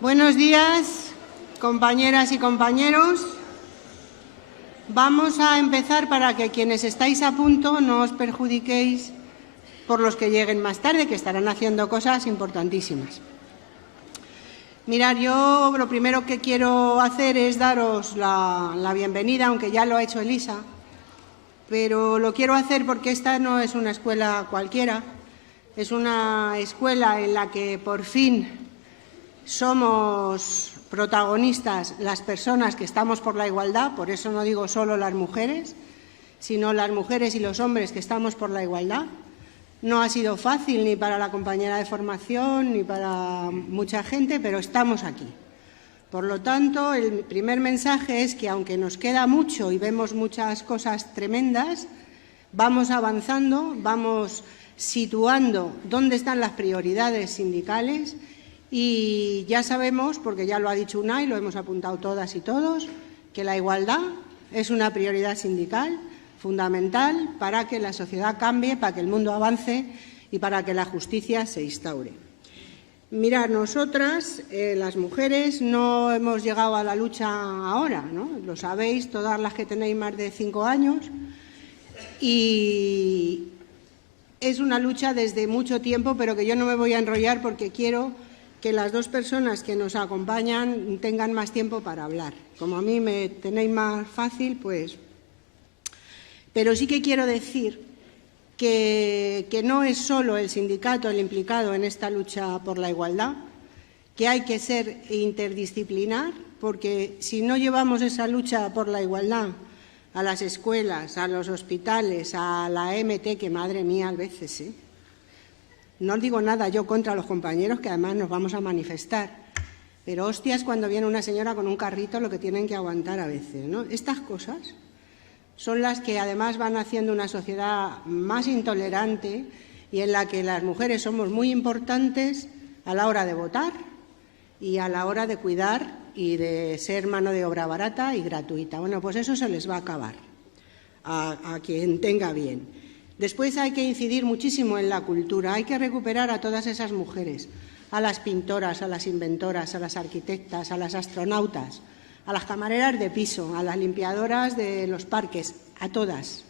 Buenos días, compañeras y compañeros. Vamos a empezar para que quienes estáis a punto no os perjudiquéis por los que lleguen más tarde, que estarán haciendo cosas importantísimas. Mirad, yo lo primero que quiero hacer es daros la bienvenida, aunque ya lo ha hecho Elisa, pero lo quiero hacer porque esta no es una escuela cualquiera, es una escuela en la que por fin somos protagonistas las personas que estamos por la igualdad, por eso no digo solo las mujeres, sino las mujeres y los hombres que estamos por la igualdad. No ha sido fácil ni para la compañera de formación ni para mucha gente, pero estamos aquí. Por lo tanto, el primer mensaje es que, aunque nos queda mucho y vemos muchas cosas tremendas, vamos avanzando, vamos situando dónde están las prioridades sindicales y ya sabemos, porque ya lo ha dicho Unai, lo hemos apuntado todas y todos, que la igualdad es una prioridad sindical fundamental para que la sociedad cambie, para que el mundo avance y para que la justicia se instaure. Mirad, nosotras, las mujeres, no hemos llegado a la lucha ahora, ¿no? Lo sabéis, todas las que tenéis más de 5 años, y es una lucha desde mucho tiempo, pero que yo no me voy a enrollar porque quiero que las dos personas que nos acompañan tengan más tiempo para hablar. Como a mí me tenéis más fácil, pues... Pero sí que quiero decir que no es solo el sindicato el implicado en esta lucha por la igualdad, que hay que ser interdisciplinar, porque si no llevamos esa lucha por la igualdad a las escuelas, a los hospitales, a la MT, que madre mía a veces, no digo nada yo contra los compañeros, que además nos vamos a manifestar, pero hostias cuando viene una señora con un carrito lo que tienen que aguantar a veces, ¿no? Estas cosas son las que además van haciendo una sociedad más intolerante y en la que las mujeres somos muy importantes a la hora de votar y a la hora de cuidar y de ser mano de obra barata y gratuita. Bueno, pues eso se les va a acabar a quien tenga bien. Después hay que incidir muchísimo en la cultura, hay que recuperar a todas esas mujeres, a las pintoras, a las inventoras, a las arquitectas, a las astronautas, a las camareras de piso, a las limpiadoras de los parques, a todas,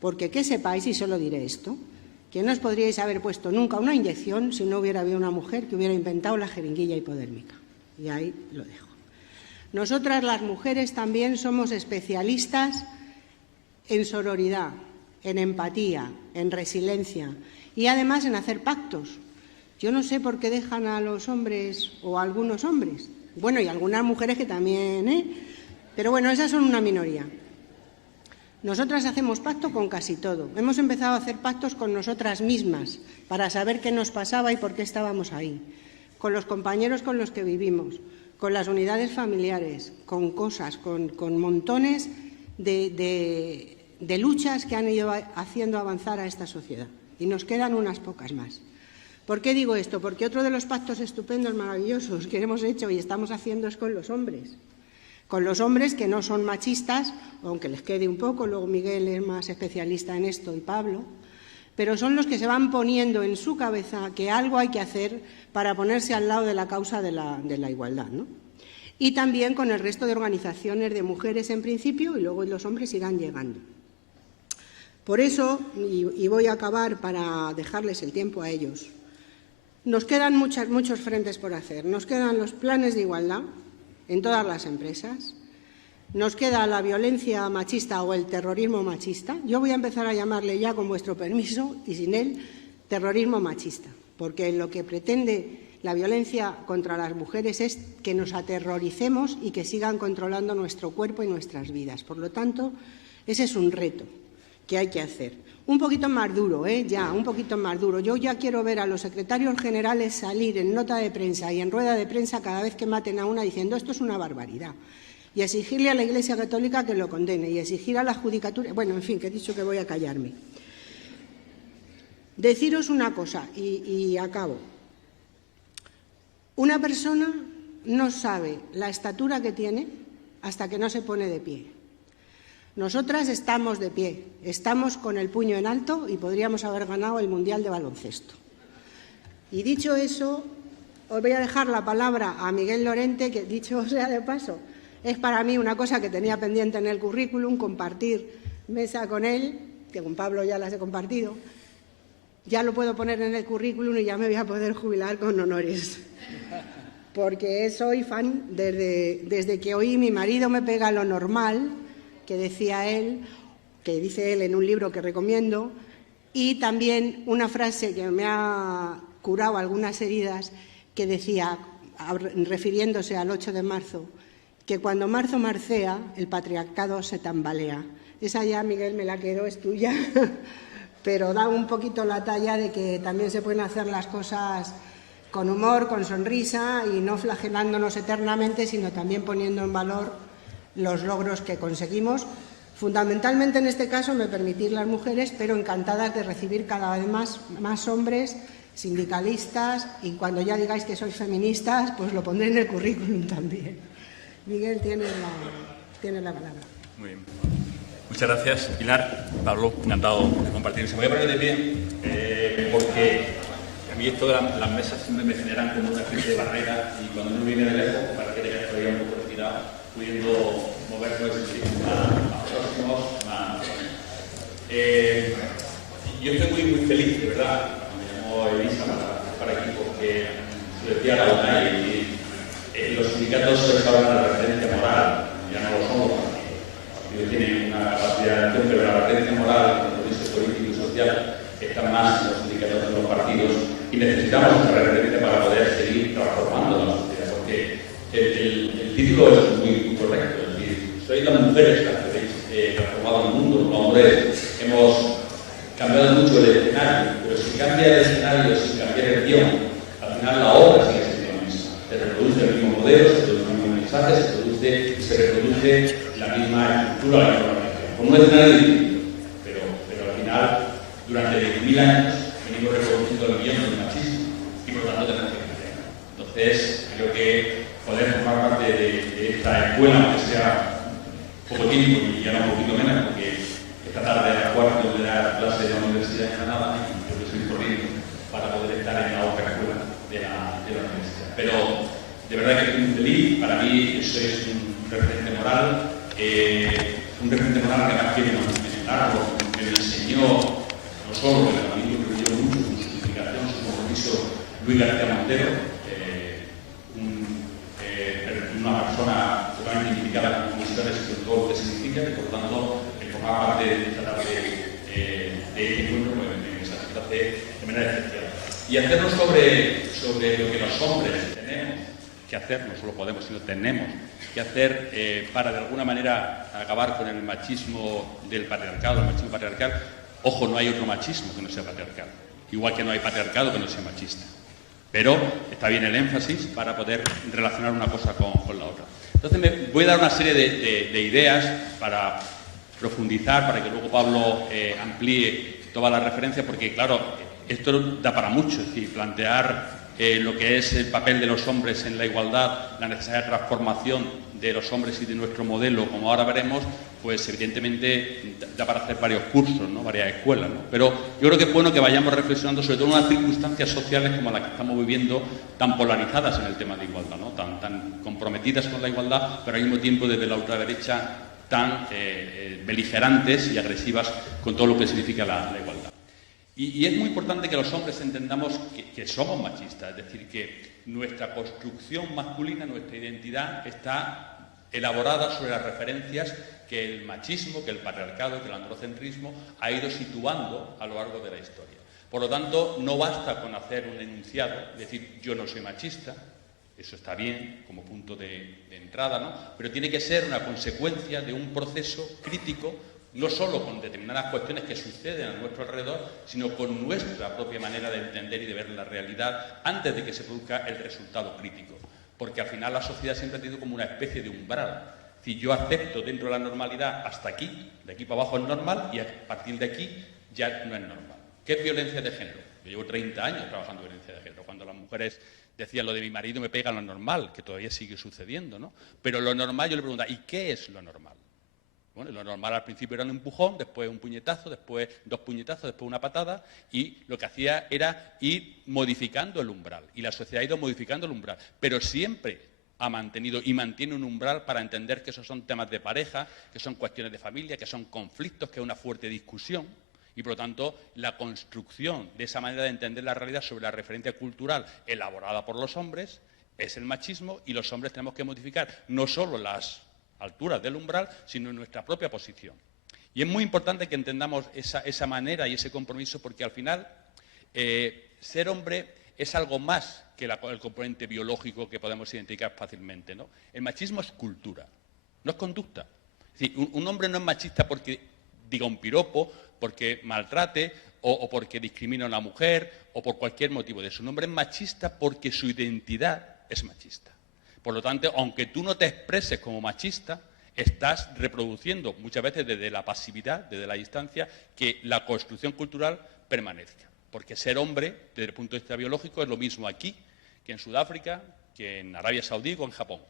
porque que sepáis, y solo diré esto, que no os podríais haber puesto nunca una inyección si no hubiera habido una mujer que hubiera inventado la jeringuilla hipodérmica. Y ahí lo dejo. Nosotras, las mujeres, también somos especialistas en sororidad, en empatía, en resiliencia y además en hacer pactos. Yo no sé por qué dejan a los hombres o a algunos hombres. Bueno, y algunas mujeres que también, pero bueno, esas son una minoría. Nosotras hacemos pacto con casi todo. Hemos empezado a hacer pactos con nosotras mismas para saber qué nos pasaba y por qué estábamos ahí. Con los compañeros con los que vivimos, con las unidades familiares, con cosas, con montones de luchas que han ido haciendo avanzar a esta sociedad. Y nos quedan unas pocas más. ¿Por qué digo esto? Porque otro de los pactos estupendos, maravillosos que hemos hecho y estamos haciendo es con los hombres. Con los hombres que no son machistas, aunque les quede un poco, luego Miguel es más especialista en esto y Pablo, pero son los que se van poniendo en su cabeza que algo hay que hacer para ponerse al lado de la causa de la igualdad, ¿no? Y también con el resto de organizaciones de mujeres en principio y luego los hombres irán llegando. Por eso, y voy a acabar para dejarles el tiempo a ellos, nos quedan muchos frentes por hacer. Nos quedan los planes de igualdad en todas las empresas. Nos queda la violencia machista o el terrorismo machista. Yo voy a empezar a llamarle ya, con vuestro permiso y sin él, terrorismo machista, porque lo que pretende la violencia contra las mujeres es que nos aterroricemos y que sigan controlando nuestro cuerpo y nuestras vidas. Por lo tanto, ese es un reto que hay que hacer. Un poquito más duro, un poquito más duro. Yo ya quiero ver a los secretarios generales salir en nota de prensa y en rueda de prensa cada vez que maten a una diciendo esto es una barbaridad. Y exigirle a la Iglesia Católica que lo condene y exigir a la judicatura... Bueno, en fin, que he dicho que voy a callarme. Deciros una cosa y acabo. Una persona no sabe la estatura que tiene hasta que no se pone de pie. Nosotras estamos de pie, estamos con el puño en alto y podríamos haber ganado el Mundial de baloncesto. Y dicho eso, os voy a dejar la palabra a Miguel Lorente, que dicho sea de paso, es para mí una cosa que tenía pendiente en el currículum, compartir mesa con él, que con Pablo ya las he compartido. Ya lo puedo poner en el currículum y ya me voy a poder jubilar con honores. Porque soy fan desde que oí Mi marido me pega lo normal, que decía él, que dice él en un libro que recomiendo, y también una frase que me ha curado algunas heridas, que decía, refiriéndose al 8 de marzo, que cuando marzo marcea, el patriarcado se tambalea. Esa ya, Miguel, me la quedo, es tuya, pero da un poquito la talla de que también se pueden hacer las cosas con humor, con sonrisa y no flagelándonos eternamente, sino también poniendo en valor los logros que conseguimos. Fundamentalmente en este caso, me permitís las mujeres, pero encantadas de recibir cada vez más hombres sindicalistas, y cuando ya digáis que sois feministas, pues lo pondré en el currículum también. Miguel, tienes la palabra. Muy bien. Muchas gracias, Pilar. Pablo, encantado de compartir. Se voy a poner de pie porque a mí esto de las mesas siempre me generan como una especie de barrera, y cuando uno viene de lejos parece que ya estoy un poco retirado, pudiendo movernos más próximos, más. Yo estoy muy feliz, de verdad. Elisa para aquí, porque se decía la UNAI, y los sindicatos se hablan de la referencia moral, ya no lo somos, porque tienen una capacidad de acción, pero la referencia moral, el compromiso político y social está más en los sindicatos que en los partidos, y necesitamos esa referencia para poder seguir transformando la sociedad, porque el título es muy correcto, es decir, sois las mujeres las que habéis transformado el mundo, los hombres hemos cambiado mucho el escenario, pero si cambia el escenario sin cambiar el guión, al final la obra sigue siendo la misma. Se reproduce el mismo modelo, se reproduce el mismo mensaje, se reproduce la misma estructura, la misma organización. Con un escenario distinto, pero al final, durante 10.000 años, venimos reproduciendo el guión del machismo, y por lo tanto tenemos que cambiar. Entonces, creo que poder formar parte de esta escuela, aunque sea poco tiempo y ya no un poquito menos, porque esta tarde a las 4 de la clase de la Universidad de Granada, y yo que estoy corriendo para poder estar en la otra escuela de la universidad. Pero de verdad que estoy muy feliz. Para mí eso es un referente moral que además quiero mencionarlo, que me enseñó no solo el amigo que me dio mucho con su explicación, su compromiso, Luis García Montero, una persona totalmente identificada con comisiones y con todo lo que significa, y por lo tanto formar parte de esta tarde de este encuentro me satisface de manera especial. Y hacerlo sobre lo que los hombres tenemos que hacer, no solo podemos, sino tenemos que hacer para de alguna manera acabar con el machismo del patriarcado, el machismo patriarcal. Ojo, no hay otro machismo que no sea patriarcal, igual que no hay patriarcado que no sea machista. Pero está bien el énfasis para poder relacionar una cosa con la otra. Entonces me voy a dar una serie de ideas para profundizar, para que luego Pablo amplíe todas las referencias, porque claro, esto da para mucho, es decir, plantear lo que es el papel de los hombres en la igualdad, la necesaria transformación de los hombres y de nuestro modelo, como ahora veremos, pues evidentemente da para hacer varios cursos, ¿no? Varias escuelas, ¿no? Pero yo creo que es bueno que vayamos reflexionando sobre todo en unas circunstancias sociales como las que estamos viviendo, tan polarizadas en el tema de igualdad, ¿no? Tan comprometidas con la igualdad, pero al mismo tiempo desde la ultraderecha tan beligerantes y agresivas con todo lo que significa la igualdad. Y es muy importante que los hombres entendamos que somos machistas, es decir, que nuestra construcción masculina, nuestra identidad está elaborada sobre las referencias que el machismo, que el patriarcado, que el androcentrismo ha ido situando a lo largo de la historia. Por lo tanto, no basta con hacer un enunciado, decir yo no soy machista, eso está bien como punto de entrada, ¿no? Pero tiene que ser una consecuencia de un proceso crítico, no solo con determinadas cuestiones que suceden a nuestro alrededor, sino con nuestra propia manera de entender y de ver la realidad antes de que se produzca el resultado crítico. Porque al final la sociedad siempre ha tenido como una especie de umbral. Es decir, yo acepto dentro de la normalidad hasta aquí, de aquí para abajo es normal, y a partir de aquí ya no es normal. ¿Qué es violencia de género? Yo llevo 30 años trabajando en violencia de género. Cuando las mujeres decían lo de mi marido me pega, lo normal, que todavía sigue sucediendo, ¿no? Pero lo normal, yo le preguntaba, ¿y qué es lo normal? Bueno, lo normal al principio era un empujón, después un puñetazo, después 2 puñetazos, después una patada, y lo que hacía era ir modificando el umbral. Y la sociedad ha ido modificando el umbral, pero siempre ha mantenido y mantiene un umbral para entender que esos son temas de pareja, que son cuestiones de familia, que son conflictos, que es una fuerte discusión. Y, por lo tanto, la construcción de esa manera de entender la realidad sobre la referencia cultural elaborada por los hombres es el machismo, y los hombres tenemos que modificar no solo las alturas del umbral, sino nuestra propia posición. Y es muy importante que entendamos esa manera y ese compromiso, porque al final ser hombre es algo más que el componente biológico que podemos identificar fácilmente, ¿no? El machismo es cultura, no es conducta. Es decir, un hombre no es machista porque diga un piropo, porque maltrate o porque discrimina a una mujer o por cualquier motivo de eso. Un hombre es machista porque su identidad es machista. Por lo tanto, aunque tú no te expreses como machista, estás reproduciendo muchas veces desde la pasividad, desde la distancia, que la construcción cultural permanezca. Porque ser hombre, desde el punto de vista biológico, es lo mismo aquí que en Sudáfrica, que en Arabia Saudí o en Japón.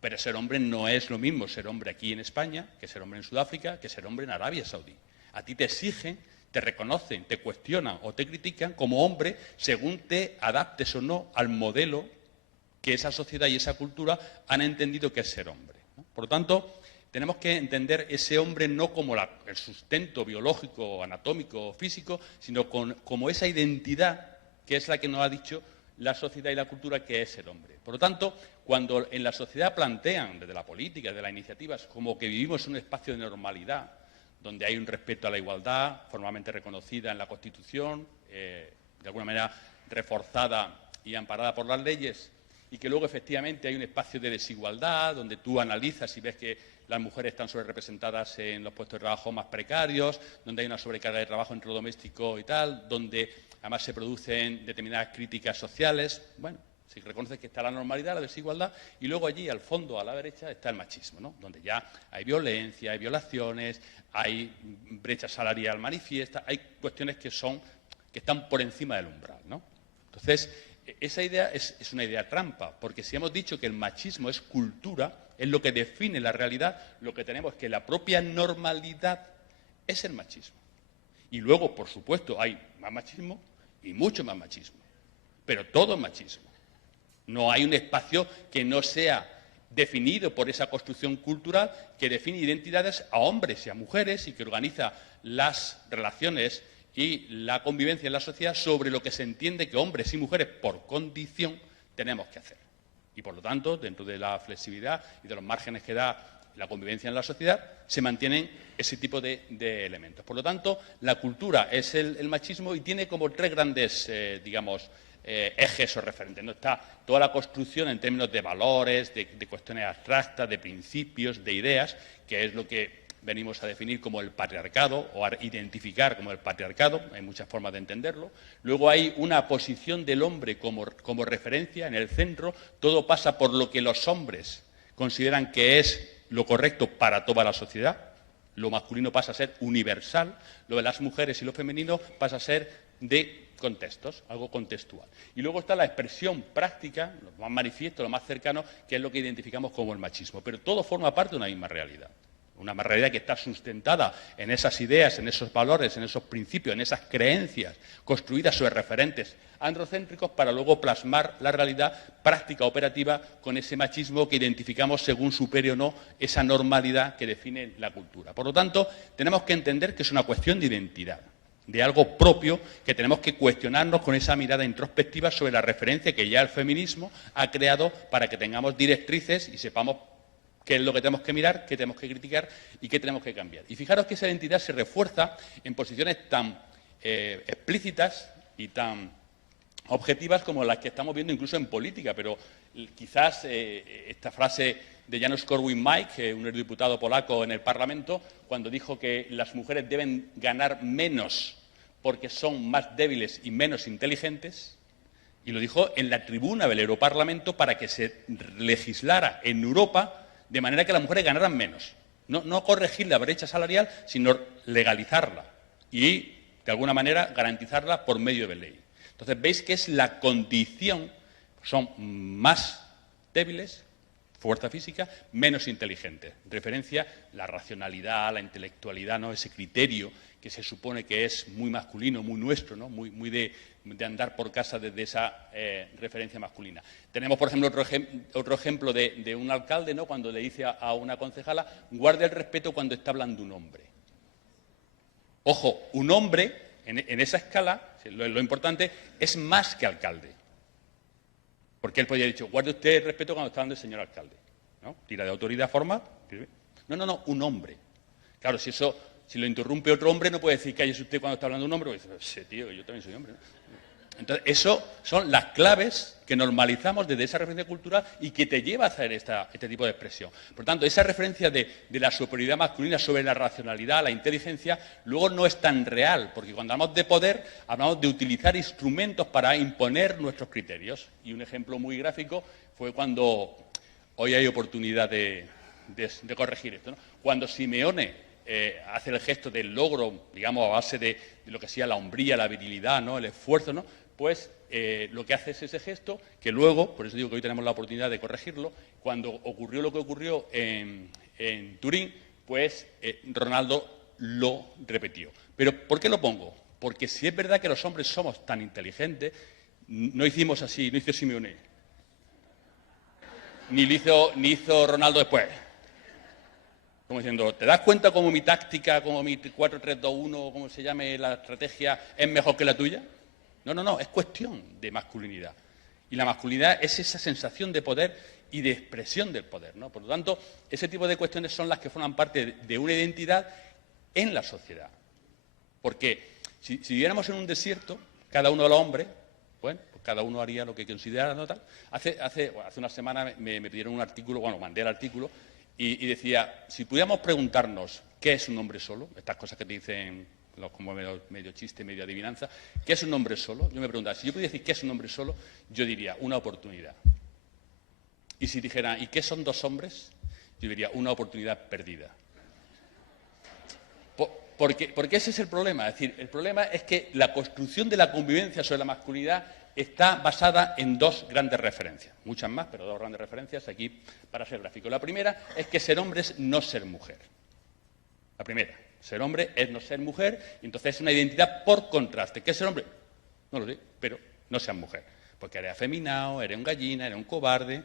Pero ser hombre no es lo mismo ser hombre aquí en España, que ser hombre en Sudáfrica, que ser hombre en Arabia Saudí. A ti te exigen, te reconocen, te cuestionan o te critican como hombre según te adaptes o no al modelo que esa sociedad y esa cultura han entendido que es ser hombre, ¿no? Por lo tanto, tenemos que entender ese hombre no como el sustento biológico, anatómico, físico, sino como esa identidad que es la que nos ha dicho la sociedad y la cultura que es ser hombre. Por lo tanto, cuando en la sociedad plantean, desde la política, desde las iniciativas, como que vivimos en un espacio de normalidad, donde hay un respeto a la igualdad, formalmente reconocida en la Constitución, de alguna manera reforzada y amparada por las leyes, y que luego efectivamente hay un espacio de desigualdad, donde tú analizas y ves que las mujeres están sobrerepresentadas en los puestos de trabajo más precarios, donde hay una sobrecarga de trabajo entre lo doméstico y tal, donde además se producen determinadas críticas sociales. Bueno, se reconoce que está la normalidad, la desigualdad, y luego allí, al fondo, a la derecha, está el machismo, ¿no? Donde ya hay violencia, hay violaciones, hay brecha salarial manifiesta, hay cuestiones que están por encima del umbral, ¿no? Entonces, esa idea es una idea trampa, porque si hemos dicho que el machismo es cultura, es lo que define la realidad, lo que tenemos es que la propia normalidad es el machismo. Y luego, por supuesto, hay más machismo y mucho más machismo, pero todo es machismo. No hay un espacio que no sea definido por esa construcción cultural que define identidades a hombres y a mujeres y que organiza las relaciones y la convivencia en la sociedad sobre lo que se entiende que hombres y mujeres, por condición, tenemos que hacer. Y, por lo tanto, dentro de la flexibilidad y de los márgenes que da la convivencia en la sociedad, se mantienen ese tipo de elementos. Por lo tanto, la cultura es el machismo y tiene como 3 grandes, ejes o referentes, ¿no? Está toda la construcción en términos de valores, de cuestiones abstractas, de principios, de ideas, que es lo que venimos a definir como el patriarcado o a identificar como el patriarcado, hay muchas formas de entenderlo. Luego hay una posición del hombre como referencia en el centro, todo pasa por lo que los hombres consideran que es lo correcto para toda la sociedad, lo masculino pasa a ser universal, lo de las mujeres y lo femenino pasa a ser de contextos, algo contextual. Y luego está la expresión práctica, lo más manifiesto, lo más cercano, que es lo que identificamos como el machismo. Pero todo forma parte de una misma realidad. Una realidad que está sustentada en esas ideas, en esos valores, en esos principios, en esas creencias construidas sobre referentes androcéntricos para luego plasmar la realidad práctica operativa con ese machismo que identificamos según supere o no esa normalidad que define la cultura. Por lo tanto, tenemos que entender que es una cuestión de identidad, de algo propio que tenemos que cuestionarnos con esa mirada introspectiva sobre la referencia que ya el feminismo ha creado para que tengamos directrices y sepamos qué es lo que tenemos que mirar, qué tenemos que criticar y qué tenemos que cambiar. Y fijaros que esa identidad se refuerza en posiciones tan explícitas y tan objetivas como las que estamos viendo incluso en política, pero quizás esta frase de Janusz Korwin-Mikke, un eurodiputado polaco en el Parlamento, cuando dijo que las mujeres deben ganar menos porque son más débiles y menos inteligentes, y lo dijo en la tribuna del Europarlamento para que se legislara en Europa de manera que las mujeres ganaran menos. No corregir la brecha salarial, sino legalizarla y, de alguna manera, garantizarla por medio de ley. Entonces, veis que es la condición, son más débiles, fuerza física, menos inteligentes. Referencia la racionalidad, la intelectualidad, ¿no? Ese criterio que se supone que es muy masculino, muy nuestro, ¿no? Muy de andar por casa desde esa referencia masculina. Tenemos, por ejemplo, otro ejemplo de un alcalde, ¿no? Cuando le dice a una concejala, guarde el respeto cuando está hablando un hombre. Ojo, un hombre, en esa escala, lo importante, es más que alcalde. Porque él podría haber dicho, guarde usted el respeto cuando está hablando el señor alcalde, ¿no? Tira de autoridad formal. No, un hombre. Claro, si lo interrumpe otro hombre, no puede decir, cállese usted cuando está hablando un hombre, porque dice, sí, tío, yo también soy hombre, ¿no? Entonces, eso son las claves que normalizamos desde esa referencia cultural y que te lleva a hacer este tipo de expresión. Por tanto, esa referencia de la superioridad masculina sobre la racionalidad, la inteligencia, luego no es tan real, porque cuando hablamos de poder, hablamos de utilizar instrumentos para imponer nuestros criterios. Y un ejemplo muy gráfico fue cuando, hoy hay oportunidad de corregir esto, ¿no? Cuando Simeone hace el gesto del logro, digamos, a base de lo que sea la hombría, la virilidad, ¿no? El esfuerzo, ¿no? Pues lo que hace es ese gesto que luego, por eso digo que hoy tenemos la oportunidad de corregirlo, cuando ocurrió lo que ocurrió en Turín, pues Ronaldo lo repitió. Pero ¿por qué lo pongo? Porque si es verdad que los hombres somos tan inteligentes, no hicimos así, no hizo Simeone, ni hizo Ronaldo después. Como diciendo, ¿te das cuenta cómo mi táctica, cómo mi 4-3-2-1, como se llame la estrategia, es mejor que la tuya? No, es cuestión de masculinidad. Y la masculinidad es esa sensación de poder y de expresión del poder, ¿no? Por lo tanto, ese tipo de cuestiones son las que forman parte de una identidad en la sociedad. Porque si viviéramos en un desierto, cada uno de los hombres, bueno, pues cada uno haría lo que considerara, ¿no? Tal. Hace una semana me pidieron un artículo, bueno, mandé el artículo, y decía, si pudiéramos preguntarnos qué es un hombre solo, estas cosas que te dicen como medio chiste, medio adivinanza, ¿qué es un hombre solo? Yo me preguntaba, si yo pudiera decir qué es un hombre solo, yo diría una oportunidad. Y si dijera, ¿y qué son dos hombres? Yo diría una oportunidad perdida. Porque ese es el problema. Es decir, el problema es que la construcción de la convivencia sobre la masculinidad está basada en dos grandes referencias. Muchas más, pero dos grandes referencias aquí para ser gráfico. La primera es que ser hombre es no ser mujer. La primera. Ser hombre es no ser mujer, y entonces es una identidad por contraste. ¿Qué es ser hombre? No lo sé, pero no seas mujer. Porque eres afeminado, eres un gallina, eres un cobarde,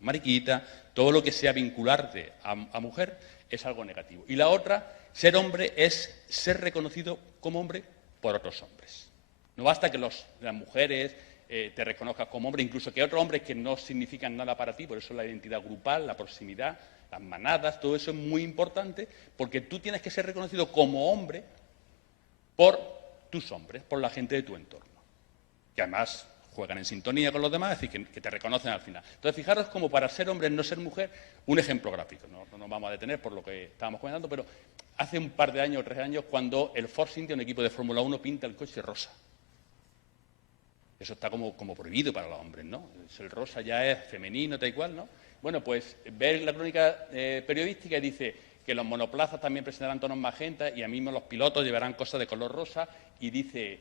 mariquita, todo lo que sea vincularte a mujer es algo negativo. Y la otra, ser hombre es ser reconocido como hombre por otros hombres. No basta que las mujeres te reconozcan como hombre, incluso que otros hombres que no significan nada para ti, por eso la identidad grupal, la proximidad, las manadas, todo eso es muy importante, porque tú tienes que ser reconocido como hombre por tus hombres, por la gente de tu entorno, que además juegan en sintonía con los demás, es decir, que te reconocen al final. Entonces, fijaros como para ser hombre, no ser mujer, un ejemplo gráfico. No nos vamos a detener por lo que estábamos comentando, pero hace un par de años, 3 años, cuando el Force India, un equipo de Fórmula 1, pinta el coche rosa. Eso está como prohibido para los hombres, ¿no? El rosa ya es femenino, tal y cual, ¿no? Bueno, pues ver la crónica periodística y dice que los monoplazas también presentarán tonos magenta y a mismo los pilotos llevarán cosas de color rosa y dice,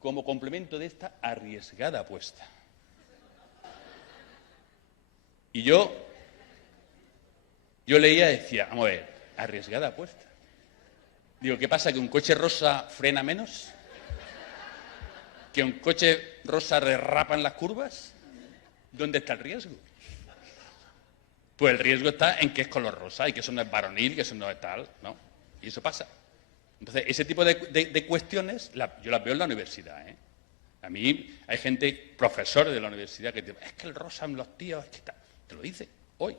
como complemento de esta arriesgada apuesta. Y yo leía y decía, vamos a ver, arriesgada apuesta. Digo, ¿qué pasa? ¿Que un coche rosa frena menos? ¿Que un coche rosa derrapa en las curvas? ¿Dónde está el riesgo? Pues el riesgo está en que es color rosa y que eso no es varonil, que eso no es tal, ¿no? Y eso pasa. Entonces, ese tipo de cuestiones yo las veo en la universidad, ¿eh? A mí hay gente, profesores de la universidad, que dice, es que el rosa en los tíos, es que está. Te lo dice hoy.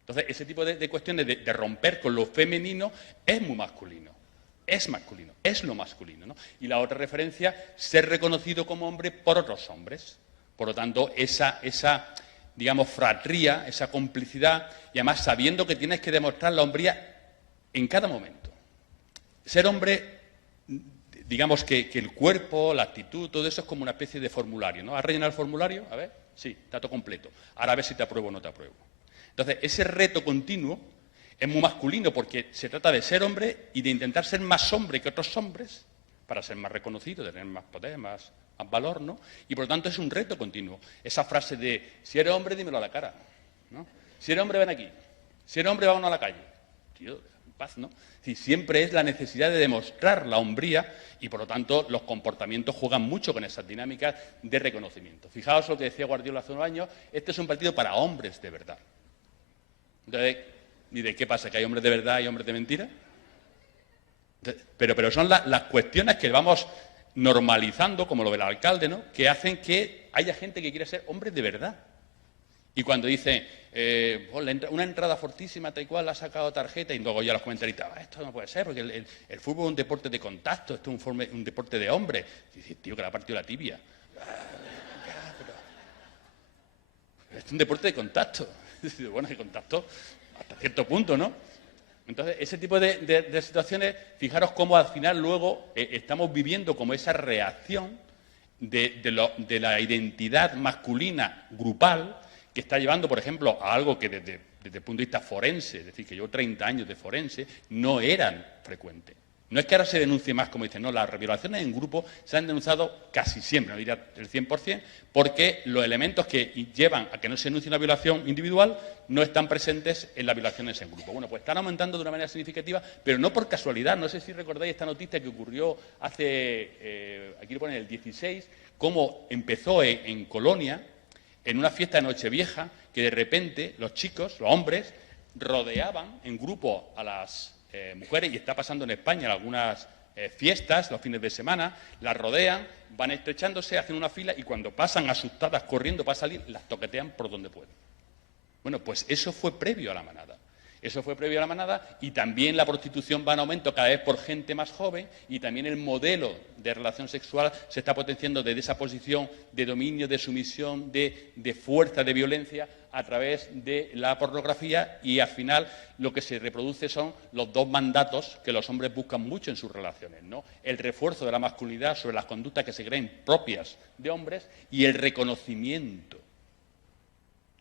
Entonces, ese tipo de cuestiones de romper con lo femenino es muy masculino. Es masculino, es lo masculino, ¿no? Y la otra referencia, ser reconocido como hombre por otros hombres. Por lo tanto, esa digamos, fratría, esa complicidad, y además sabiendo que tienes que demostrar la hombría en cada momento. Ser hombre, digamos que el cuerpo, la actitud, todo eso es como una especie de formulario, ¿no? ¿Has rellenado el formulario? A ver, sí, está todo completo. Ahora a ver si te apruebo o no te apruebo. Entonces, ese reto continuo es muy masculino porque se trata de ser hombre y de intentar ser más hombre que otros hombres para ser más reconocido, tener más poder, más valor, ¿no? Y por lo tanto es un reto continuo. Esa frase de, si eres hombre, dímelo a la cara, ¿no? Si eres hombre, ven aquí. Si eres hombre, vámonos a la calle. Tío, en paz, ¿no? Sí, siempre es la necesidad de demostrar la hombría y, por lo tanto, los comportamientos juegan mucho con esas dinámicas de reconocimiento. Fijaos lo que decía Guardiola hace unos años, este es un partido para hombres de verdad. Entonces, ¿y de qué pasa? ¿Que hay hombres de verdad y hombres de mentira? Pero son las cuestiones que vamos normalizando, como lo del alcalde, ¿no?, que hacen que haya gente que quiere ser hombres de verdad. Y cuando dicen, una entrada fortísima, tal y cual, ha sacado tarjeta, y luego ya los comentaristas, esto no puede ser, porque el fútbol es un deporte de contacto, esto es un deporte de hombres. Y dices, tío, que le ha partido la tibia. Pero es un deporte de contacto. Bueno, de contacto hasta cierto punto, ¿no? Entonces, ese tipo de situaciones, fijaros cómo al final luego estamos viviendo como esa reacción de la identidad masculina grupal, que está llevando, por ejemplo, a algo que desde el punto de vista forense, es decir, que llevo 30 años de forense, no eran frecuentes. No es que ahora se denuncie más, como dicen, no, las violaciones en grupo se han denunciado casi siempre, no diría el 100%, porque los elementos que llevan a que no se denuncie una violación individual no están presentes en las violaciones en grupo. Bueno, pues están aumentando de una manera significativa, pero no por casualidad. No sé si recordáis esta noticia que ocurrió hace, aquí lo pone el 16, cómo empezó en Colonia, en una fiesta de Nochevieja, que de repente los chicos, los hombres, rodeaban en grupo a las mujeres, y está pasando en España en algunas fiestas, los fines de semana, las rodean, van estrechándose, hacen una fila, y cuando pasan asustadas corriendo para salir, las toquetean por donde pueden. Bueno, pues eso fue previo a la manada. Eso fue previo a la manada, y también la prostitución va en aumento cada vez por gente más joven, y también el modelo de relación sexual se está potenciando desde esa posición de dominio, de sumisión, de fuerza, de violencia, a través de la pornografía, y al final lo que se reproduce son los dos mandatos que los hombres buscan mucho en sus relaciones, ¿no? El refuerzo de la masculinidad sobre las conductas que se creen propias de hombres y el reconocimiento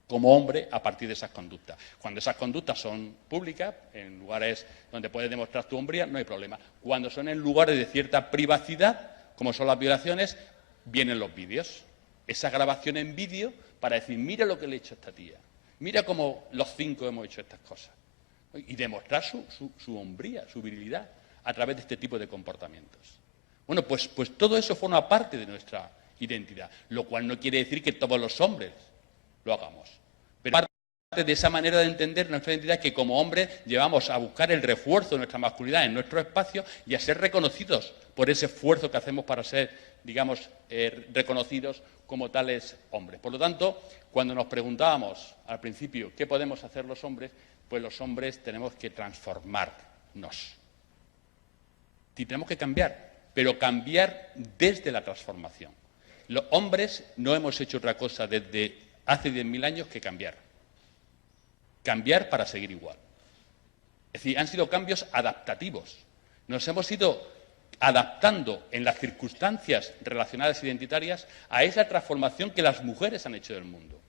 como hombre a partir de esas conductas. Cuando esas conductas son públicas, en lugares donde puedes demostrar tu hombría, no hay problema. Cuando son en lugares de cierta privacidad, como son las violaciones, vienen los vídeos. Esa grabación en vídeo para decir, mira lo que le he hecho a esta tía, mira cómo los 5 hemos hecho estas cosas. Y demostrar su hombría, su virilidad, a través de este tipo de comportamientos. Bueno, pues todo eso forma parte de nuestra identidad, lo cual no quiere decir que todos los hombres lo hagamos. Pero parte de esa manera de entender nuestra identidad, que como hombres llevamos a buscar el refuerzo de nuestra masculinidad en nuestro espacio y a ser reconocidos por ese esfuerzo que hacemos para ser, digamos, reconocidos como tales hombres. Por lo tanto, cuando nos preguntábamos al principio qué podemos hacer los hombres, pues los hombres tenemos que transformarnos. Y tenemos que cambiar, pero cambiar desde la transformación. Los hombres no hemos hecho otra cosa desde hace 10.000 años que cambiar. Cambiar para seguir igual. Es decir, han sido cambios adaptativos. Nos hemos ido adaptando en las circunstancias relacionadas identitarias a esa transformación que las mujeres han hecho del mundo.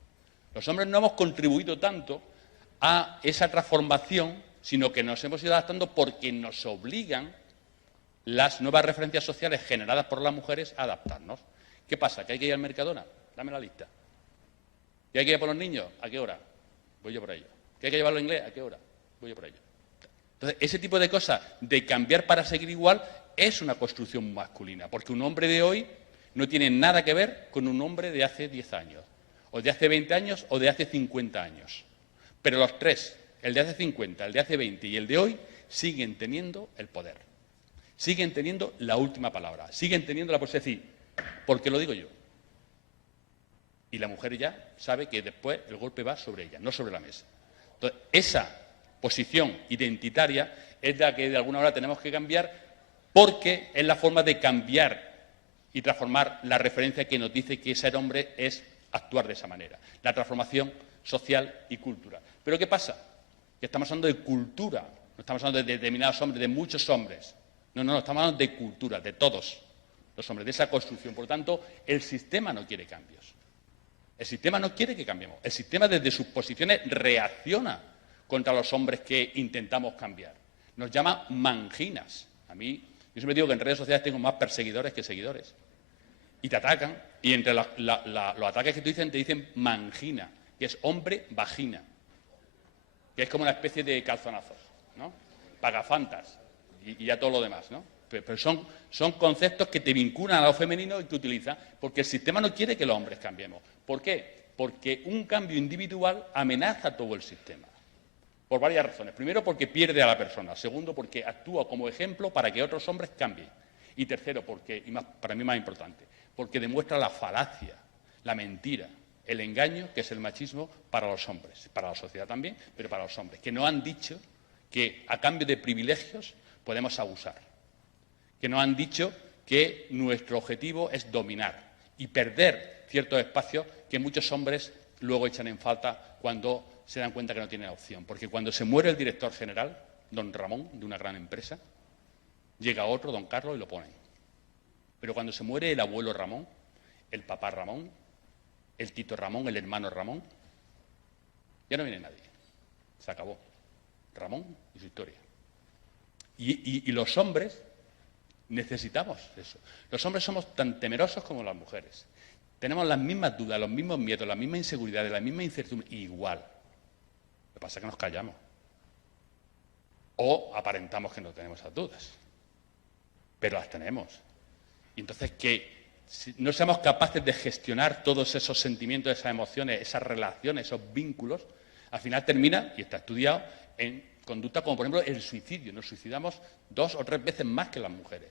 Los hombres no hemos contribuido tanto a esa transformación, sino que nos hemos ido adaptando porque nos obligan las nuevas referencias sociales generadas por las mujeres a adaptarnos. ¿Qué pasa? ¿Que hay que ir al Mercadona? Dame la lista. ¿Que hay que ir por los niños? ¿A qué hora? Voy yo por ello. ¿Que hay que llevarlo inglés? ¿A qué hora? Voy yo por ello. Entonces, ese tipo de cosas de cambiar para seguir igual es una construcción masculina, porque un hombre de hoy no tiene nada que ver con un hombre de hace 10 años, o de hace 20 años, o de hace 50 años. Pero los tres, el de hace 50, el de hace 20 y el de hoy, siguen teniendo el poder. Siguen teniendo la última palabra. Siguen teniendo la posibilidad de decir, porque lo digo yo. Y la mujer ya sabe que después el golpe va sobre ella, no sobre la mesa. Entonces, esa posición identitaria es la que de alguna manera tenemos que cambiar, porque es la forma de cambiar y transformar la referencia que nos dice que ser hombre es actuar de esa manera. La transformación social y cultural. Pero ¿qué pasa? Que estamos hablando de cultura, no estamos hablando de determinados hombres, de muchos hombres. No, estamos hablando de cultura, de todos los hombres, de esa construcción. Por lo tanto, el sistema no quiere cambios. El sistema no quiere que cambiemos. El sistema desde sus posiciones reacciona contra los hombres que intentamos cambiar. Nos llama manginas. A mí, yo siempre digo que en redes sociales tengo más perseguidores que seguidores. Y te atacan, y entre los ataques que te dicen mangina, que es hombre-vagina. que es como una especie de calzonazos, ¿no? Pagafantas y ya todo lo demás, ¿no? Pero son conceptos que te vinculan a lo femenino y que utilizan, porque el sistema no quiere que los hombres cambiemos. ¿Por qué? Porque un cambio individual amenaza todo el sistema, por varias razones. Primero, porque pierde a la persona. Segundo, porque actúa como ejemplo para que otros hombres cambien. Y tercero, porque, y para mí más importante, porque demuestra la falacia, la mentira, el engaño que es el machismo para los hombres, para la sociedad también, pero para los hombres, que nos han dicho que a cambio de privilegios podemos abusar, que nos han dicho que nuestro objetivo es dominar y perder ciertos espacios que muchos hombres luego echan en falta cuando se dan cuenta que no tienen opción. Porque cuando se muere el director general, don Ramón, de una gran empresa, llega otro, don Carlos, y lo ponen. Pero cuando se muere el abuelo Ramón, el papá Ramón, el tito Ramón, el hermano Ramón, ya no viene nadie. Se acabó. Ramón y su historia. Y los hombres necesitamos eso. Los hombres somos tan temerosos como las mujeres. Tenemos las mismas dudas, los mismos miedos, las mismas inseguridades, la misma incertidumbre, igual. Lo que pasa es que nos callamos. O aparentamos que no tenemos esas dudas. Pero las tenemos. Y entonces que si no seamos capaces de gestionar todos esos sentimientos, esas emociones, esas relaciones, esos vínculos, al final termina, y está estudiado, en conducta como, por ejemplo, el suicidio. Nos suicidamos 2 o 3 veces más que las mujeres.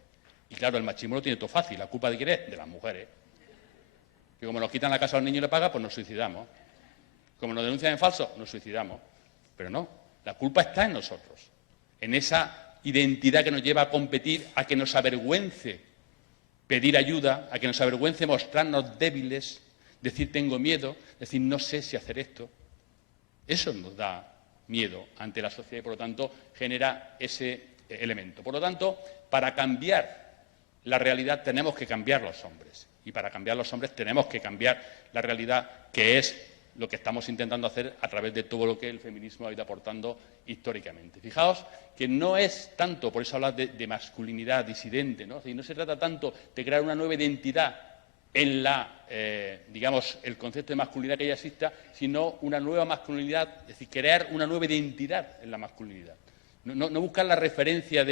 Y claro, el machismo lo tiene todo fácil. ¿La culpa de quién es? De las mujeres. Que como nos quitan la casa a los niños y le pagan, pues nos suicidamos. Como nos denuncian en falso, nos suicidamos. Pero no, la culpa está en nosotros. En esa identidad que nos lleva a competir, a que nos avergüence pedir ayuda, a que nos avergüence mostrarnos débiles, decir tengo miedo, decir no sé si hacer esto. Eso nos da miedo ante la sociedad y, por lo tanto, genera ese elemento. Por lo tanto, para cambiar la realidad tenemos que cambiar los hombres. Y para cambiar los hombres tenemos que cambiar la realidad, que es lo que estamos intentando hacer a través de todo lo que el feminismo ha ido aportando históricamente. Fijaos que no es tanto, por eso hablar de masculinidad disidente, ¿no? Y no se trata tanto de crear una nueva identidad en digamos, el concepto de masculinidad que ya exista, sino una nueva masculinidad, es decir, crear una nueva identidad en la masculinidad. No buscar la referencia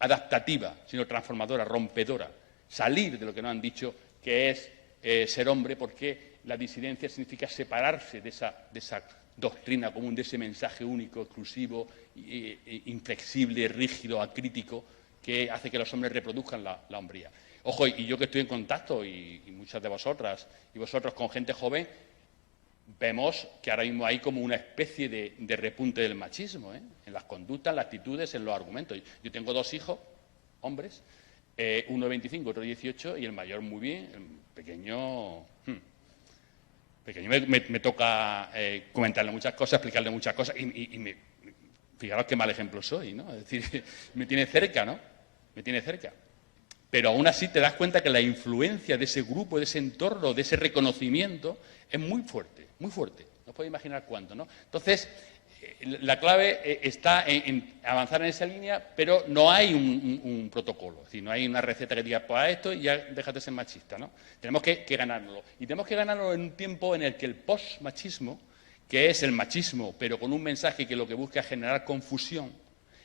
adaptativa, sino transformadora, rompedora. Salir de lo que nos han dicho que es ser hombre, porque la disidencia significa separarse de esa doctrina común, de ese mensaje único, exclusivo, inflexible, rígido, acrítico, que hace que los hombres reproduzcan la hombría. Ojo, y yo que estoy en contacto, y muchas de vosotras y vosotros con gente joven, vemos que ahora mismo hay como una especie de repunte del machismo, en las conductas, en las actitudes, en los argumentos. Yo tengo 2 hijos, hombres, uno de 25, otro de 18, y el mayor muy bien, el pequeño me toca comentarle muchas cosas, explicarle muchas cosas, y fijaros qué mal ejemplo soy, ¿no? Es decir, me tiene cerca, ¿no? Me tiene cerca. Pero aún así te das cuenta que la influencia de ese grupo, de ese entorno, de ese reconocimiento, es muy fuerte, muy fuerte. No os podéis imaginar cuánto, ¿no? Entonces, la clave está en avanzar en esa línea, pero no hay un protocolo. Es decir, no hay una receta que diga, pues a esto y ya déjate de ser machista, ¿no? Tenemos que ganárnoslo. Y tenemos que ganarlo en un tiempo en el que el post-machismo, que es el machismo, pero con un mensaje que lo que busca es generar confusión,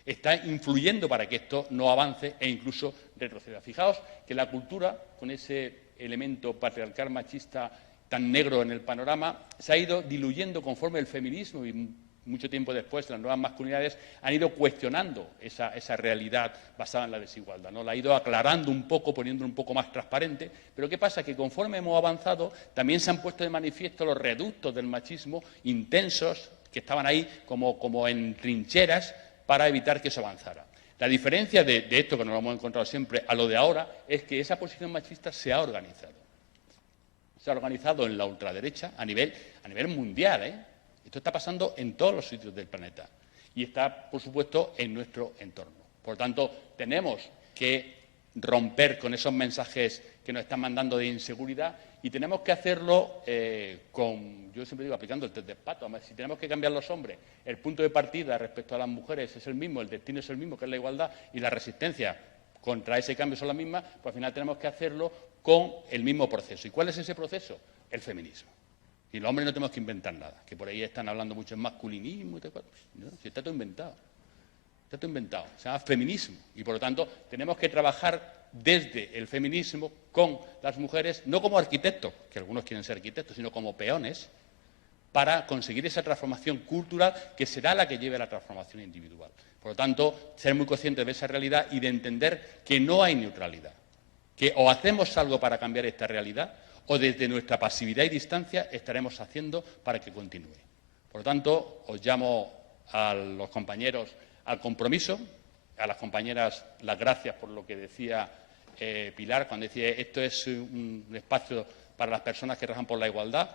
está influyendo para que esto no avance e incluso retroceda. Fijaos que la cultura, con ese elemento patriarcal machista tan negro en el panorama, se ha ido diluyendo conforme el feminismo y mucho tiempo después las nuevas masculinidades han ido cuestionando esa realidad basada en la desigualdad, ¿no? La ha ido aclarando un poco, poniendo un poco más transparente, pero ¿qué pasa? Que conforme hemos avanzado también se han puesto de manifiesto los reductos del machismo intensos que estaban ahí como en trincheras para evitar que eso avanzara. La diferencia de esto, que nos lo hemos encontrado siempre, a lo de ahora, es que esa posición machista se ha organizado. Se ha organizado en la ultraderecha a nivel mundial, Esto está pasando en todos los sitios del planeta y está, por supuesto, en nuestro entorno. Por lo tanto, tenemos que romper con esos mensajes que nos están mandando de inseguridad y tenemos que hacerlo yo siempre digo, aplicando el test de Pato. Si tenemos que cambiar los hombres, el punto de partida respecto a las mujeres es el mismo, el destino es el mismo, que es la igualdad, y la resistencia contra ese cambio son las mismas, pues al final tenemos que hacerlo con el mismo proceso. ¿Y cuál es ese proceso? El feminismo. Y los hombres no tenemos que inventar nada, que por ahí están hablando mucho de masculinismo y tal, ¿no? Si está todo inventado. Está todo inventado. Se llama feminismo. Y por lo tanto tenemos que trabajar desde el feminismo con las mujeres, no como arquitectos, que algunos quieren ser arquitectos, sino como peones, para conseguir esa transformación cultural que será la que lleve a la transformación individual. Por lo tanto, ser muy conscientes de esa realidad y de entender que no hay neutralidad, que o hacemos algo para cambiar esta realidad o desde nuestra pasividad y distancia estaremos haciendo para que continúe. Por lo tanto, os llamo a los compañeros al compromiso, a las compañeras las gracias por lo que decía Pilar, cuando decía esto es un espacio para las personas que trabajan por la igualdad.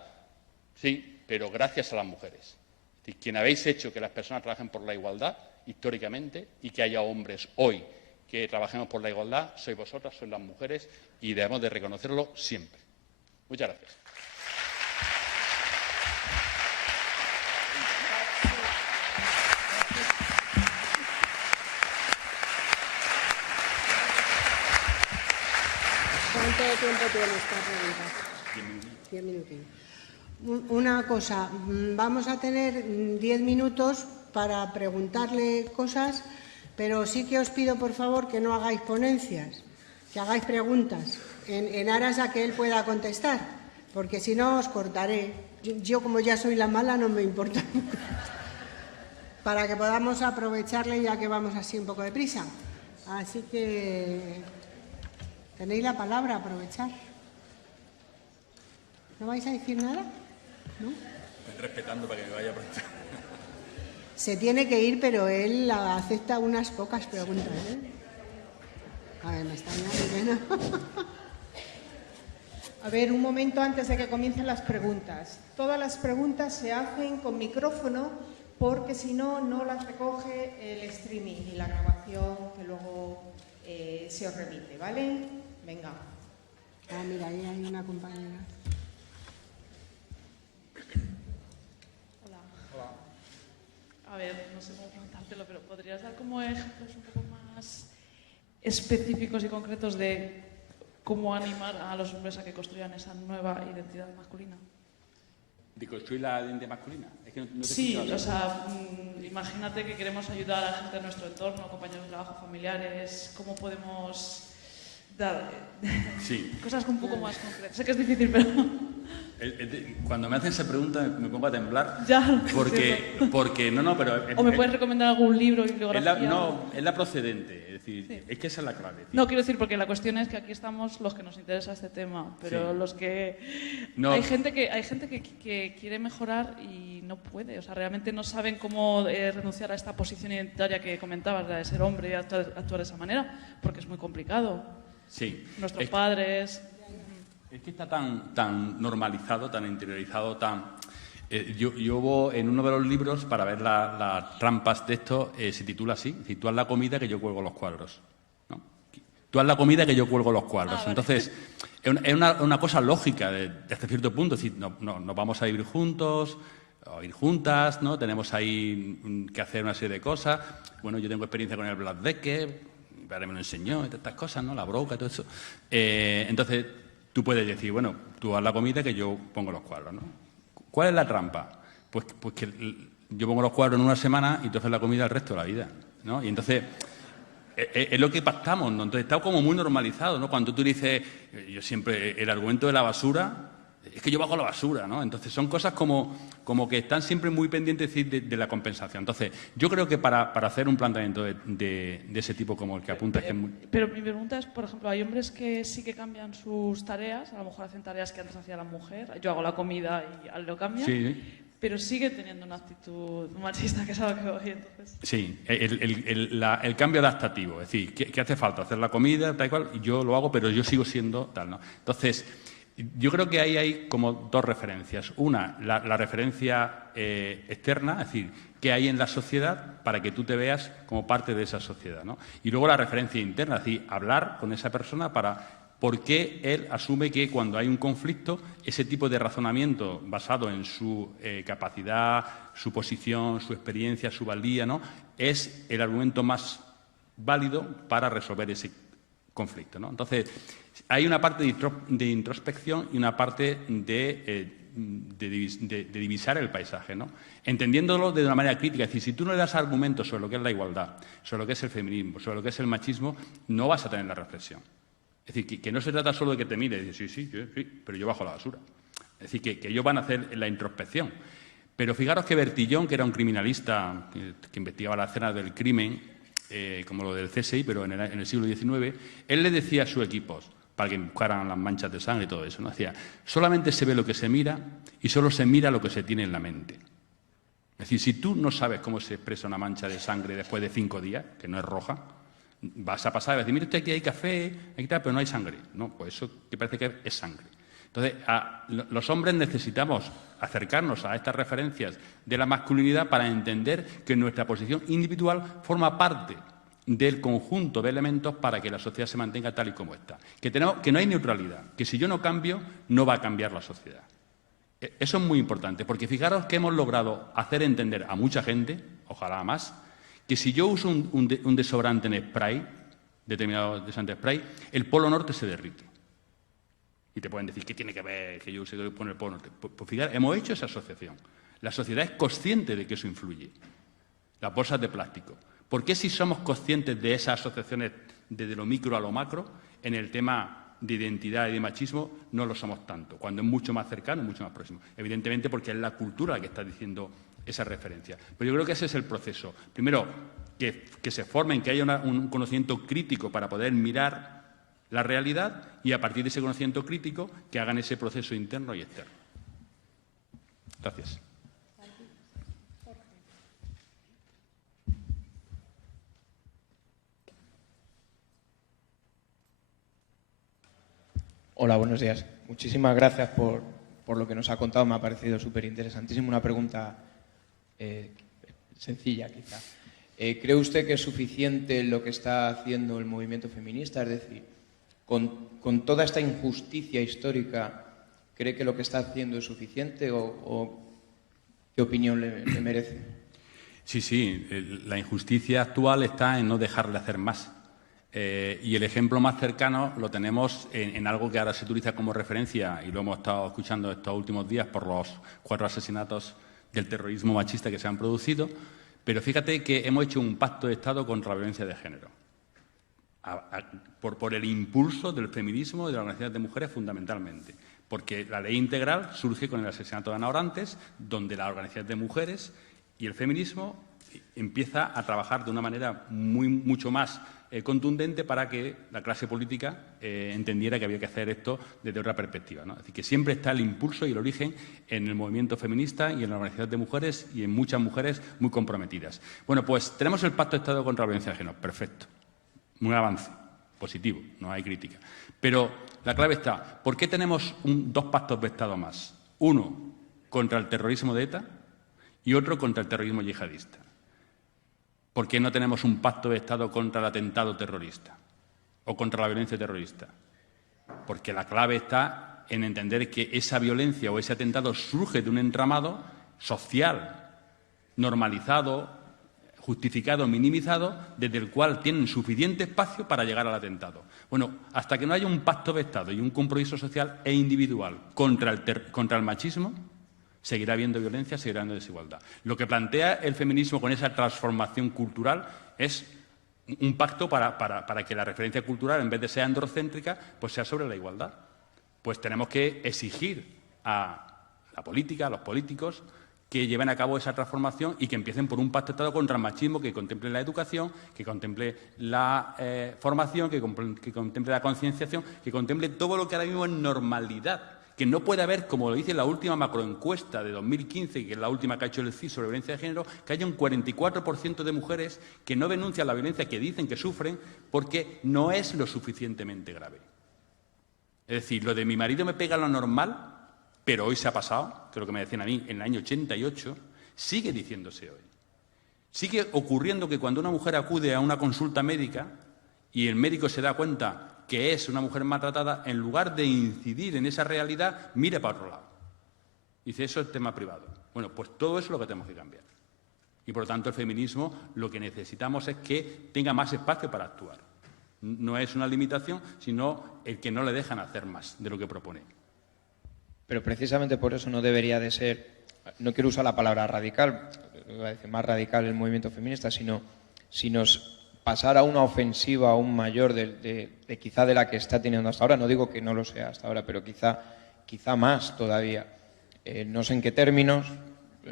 Sí, pero gracias a las mujeres. Es decir, quien habéis hecho que las personas trabajen por la igualdad históricamente y que haya hombres hoy que trabajemos por la igualdad, sois vosotras, sois las mujeres y debemos de reconocerlo siempre. Muchas gracias. ¿Cuánto tiempo tienes para preguntar? 10 minutos. Una cosa, vamos a tener 10 minutos para preguntarle cosas, pero sí que os pido, por favor, que no hagáis ponencias, que hagáis preguntas, en aras a que él pueda contestar, porque si no os cortaré. Yo, como ya soy la mala, no me importa. Para que podamos aprovecharle, ya que vamos así un poco deprisa. Así que tenéis la palabra, aprovechar. ¿No vais a decir nada? ¿No? Estoy respetando para que me vaya pronto. Se tiene que ir, pero él acepta unas pocas preguntas, ¿eh? A ver, me está mirando. A ver, un momento antes de que comiencen las preguntas. Todas las preguntas se hacen con micrófono porque si no, no las recoge el streaming y la grabación que luego se os remite, ¿vale? Venga. Ah, mira, ahí hay una compañera. A ver, no sé cómo preguntártelo, pero ¿podrías dar como ejemplos un poco más específicos y concretos de cómo animar a los hombres a que construyan esa nueva identidad masculina? ¿De construir la identidad masculina? Es que no te Sí, escucho. o sea, imagínate que queremos ayudar a la gente de nuestro entorno, compañeros de trabajo, familiares, ¿cómo podemos dar Sí. cosas un poco más concretas? Sé que es difícil, pero... Cuando me hacen esa pregunta me pongo a temblar. Ya, porque no, pero... ¿O me puedes recomendar algún libro, bibliografía? Es la procedente, es decir, Sí. es que esa es la clave. No, quiero decir, porque la cuestión es que aquí estamos los que nos interesa este tema, pero Sí. los que... No. Hay gente que quiere mejorar y no puede, o sea, realmente no saben cómo renunciar a esta posición identitaria que comentabas, la de ser hombre y actuar de esa manera, porque es muy complicado. Sí. Nuestros padres... Es que está tan normalizado, tan interiorizado, yo en uno de los libros, para ver las trampas de esto, se titula así, tú haz la comida que yo cuelgo los cuadros. ¿No? Tú haz la comida que yo cuelgo los cuadros. Vale. Entonces, es una cosa lógica hasta cierto punto, es decir, nos vamos a vivir juntos, o ir juntas, ¿no? Tenemos ahí que hacer una serie de cosas. Bueno, yo tengo experiencia con el Black Decker, mi padre me lo enseñó, estas cosas, ¿no? La broca, todo eso. Entonces, tú puedes decir, bueno, tú haz la comida que yo pongo los cuadros, ¿no? ¿Cuál es la trampa? Pues que yo pongo los cuadros en una semana y tú haces la comida el resto de la vida, ¿no? Y entonces es lo que pactamos, ¿no? Entonces está como muy normalizado, ¿no? Cuando tú dices, yo siempre, el argumento de la basura, es que yo bajo la basura, ¿no? Entonces son cosas como que están siempre muy pendientes de la compensación. Entonces yo creo que para hacer un planteamiento de ese tipo como el que apuntas, que es muy... Pero mi pregunta es, por ejemplo, hay hombres que sí que cambian sus tareas, a lo mejor hacen tareas que antes hacía la mujer, yo hago la comida y él lo cambia, Sí. pero sigue teniendo una actitud machista, que es a lo que voy, entonces. Sí, el cambio adaptativo, es decir, ¿qué hace falta? Hacer la comida, tal y cual, y yo lo hago, pero yo sigo siendo tal, ¿no? Entonces, yo creo que ahí hay como dos referencias. Una, la referencia externa, es decir, qué hay en la sociedad para que tú te veas como parte de esa sociedad, ¿no? Y luego la referencia interna, es decir, hablar con esa persona para por qué él asume que cuando hay un conflicto, ese tipo de razonamiento basado en su capacidad, su posición, su experiencia, su valía, ¿no?, es el argumento más válido para resolver ese conflicto, ¿no? Entonces, hay una parte de introspección y una parte de divisar el paisaje, ¿no? Entendiéndolo de una manera crítica. Es decir, si tú no le das argumentos sobre lo que es la igualdad, sobre lo que es el feminismo, sobre lo que es el machismo, no vas a tener la reflexión. Es decir, que no se trata solo de que te mire y dices, sí, pero yo bajo la basura. Es decir, que ellos van a hacer la introspección. Pero fijaros que Bertillón, que era un criminalista que investigaba las escenas del crimen, como lo del CSI, pero en el siglo XIX, él le decía a sus equipos, para que buscaran las manchas de sangre y todo eso, ¿no? Decía, solamente se ve lo que se mira y solo se mira lo que se tiene en la mente. Es decir, si tú no sabes cómo se expresa una mancha de sangre después de 5 días, que no es roja, vas a pasar y vas a decir, mire usted, aquí hay café, aquí tal, pero no hay sangre. No, pues eso que parece que es sangre. Entonces, los hombres necesitamos acercarnos a estas referencias de la masculinidad para entender que nuestra posición individual forma parte del conjunto de elementos para que la sociedad se mantenga tal y como está. Que no hay neutralidad, que si yo no cambio, no va a cambiar la sociedad. Eso es muy importante, porque fijaros que hemos logrado hacer entender a mucha gente, ojalá más, que si yo uso un desodorante en spray, determinado desodorante spray, el polo norte se derrite. Y te pueden decir, ¿qué tiene que ver que yo use el polo norte? Pues fijaros, hemos hecho esa asociación. La sociedad es consciente de que eso influye. Las bolsas de plástico. ¿Por qué si somos conscientes de esas asociaciones desde lo micro a lo macro, en el tema de identidad y de machismo no lo somos tanto, cuando es mucho más cercano, mucho más próximo? Evidentemente porque es la cultura la que está diciendo esa referencia. Pero yo creo que ese es el proceso. Primero, que se formen, que haya un conocimiento crítico para poder mirar la realidad y a partir de ese conocimiento crítico que hagan ese proceso interno y externo. Gracias. Hola, buenos días. Muchísimas gracias por lo que nos ha contado. Me ha parecido súper interesantísimo. Una pregunta sencilla, quizá. ¿Cree usted que es suficiente lo que está haciendo el movimiento feminista? Es decir, con toda esta injusticia histórica, ¿cree que lo que está haciendo es suficiente o qué opinión le merece? Sí. La injusticia actual está en no dejarle hacer más. Y el ejemplo más cercano lo tenemos en algo que ahora se utiliza como referencia y lo hemos estado escuchando estos últimos días por los 4 asesinatos del terrorismo machista que se han producido. Pero fíjate que hemos hecho un pacto de Estado contra la violencia de género. Por el impulso del feminismo y de las organizaciones de mujeres fundamentalmente. Porque la ley integral surge con el asesinato de Ana Orantes, donde las organizaciones de mujeres y el feminismo empieza a trabajar de una manera mucho más contundente para que la clase política entendiera que había que hacer esto desde otra perspectiva, ¿no? Es decir, que siempre está el impulso y el origen en el movimiento feminista y en la organización de mujeres y en muchas mujeres muy comprometidas. Bueno, pues tenemos el Pacto de Estado contra la Violencia de Género. Perfecto. Un avance positivo, no hay crítica. Pero la clave está, ¿por qué tenemos 2 pactos de Estado más? Uno contra el terrorismo de ETA y otro contra el terrorismo yihadista. ¿Por qué no tenemos un pacto de Estado contra el atentado terrorista o contra la violencia terrorista? Porque la clave está en entender que esa violencia o ese atentado surge de un entramado social, normalizado, justificado, minimizado, desde el cual tienen suficiente espacio para llegar al atentado. Bueno, hasta que no haya un pacto de Estado y un compromiso social e individual contra el machismo, seguirá habiendo violencia, seguirá habiendo desigualdad. Lo que plantea el feminismo con esa transformación cultural es un pacto para que la referencia cultural, en vez de ser androcéntrica, pues sea sobre la igualdad. Pues tenemos que exigir a la política, a los políticos, que lleven a cabo esa transformación y que empiecen por un pacto de Estado contra el machismo que contemple la educación, que contemple la formación, que contemple la concienciación, que contemple todo lo que ahora mismo es normalidad. Que no puede haber, como lo dice la última macroencuesta de 2015, que es la última que ha hecho el CIS sobre violencia de género, que haya un 44% de mujeres que no denuncian la violencia que dicen que sufren porque no es lo suficientemente grave. Es decir, lo de mi marido me pega lo normal, pero hoy se ha pasado, que es lo que me decían a mí en el año 88, sigue diciéndose hoy. Sigue ocurriendo que cuando una mujer acude a una consulta médica y el médico se da cuenta que es una mujer maltratada, en lugar de incidir en esa realidad, mire para otro lado. Dice, eso es tema privado. Bueno, pues todo eso es lo que tenemos que cambiar. Y, por lo tanto, el feminismo lo que necesitamos es que tenga más espacio para actuar. No es una limitación, sino el que no le dejan hacer más de lo que propone. pero precisamente por eso no debería de ser, no quiero usar la palabra radical, voy a decir más radical el movimiento feminista, sino pasar a una ofensiva aún mayor quizá de la que está teniendo hasta ahora. No digo que no lo sea hasta ahora, pero quizá más todavía. No sé en qué términos,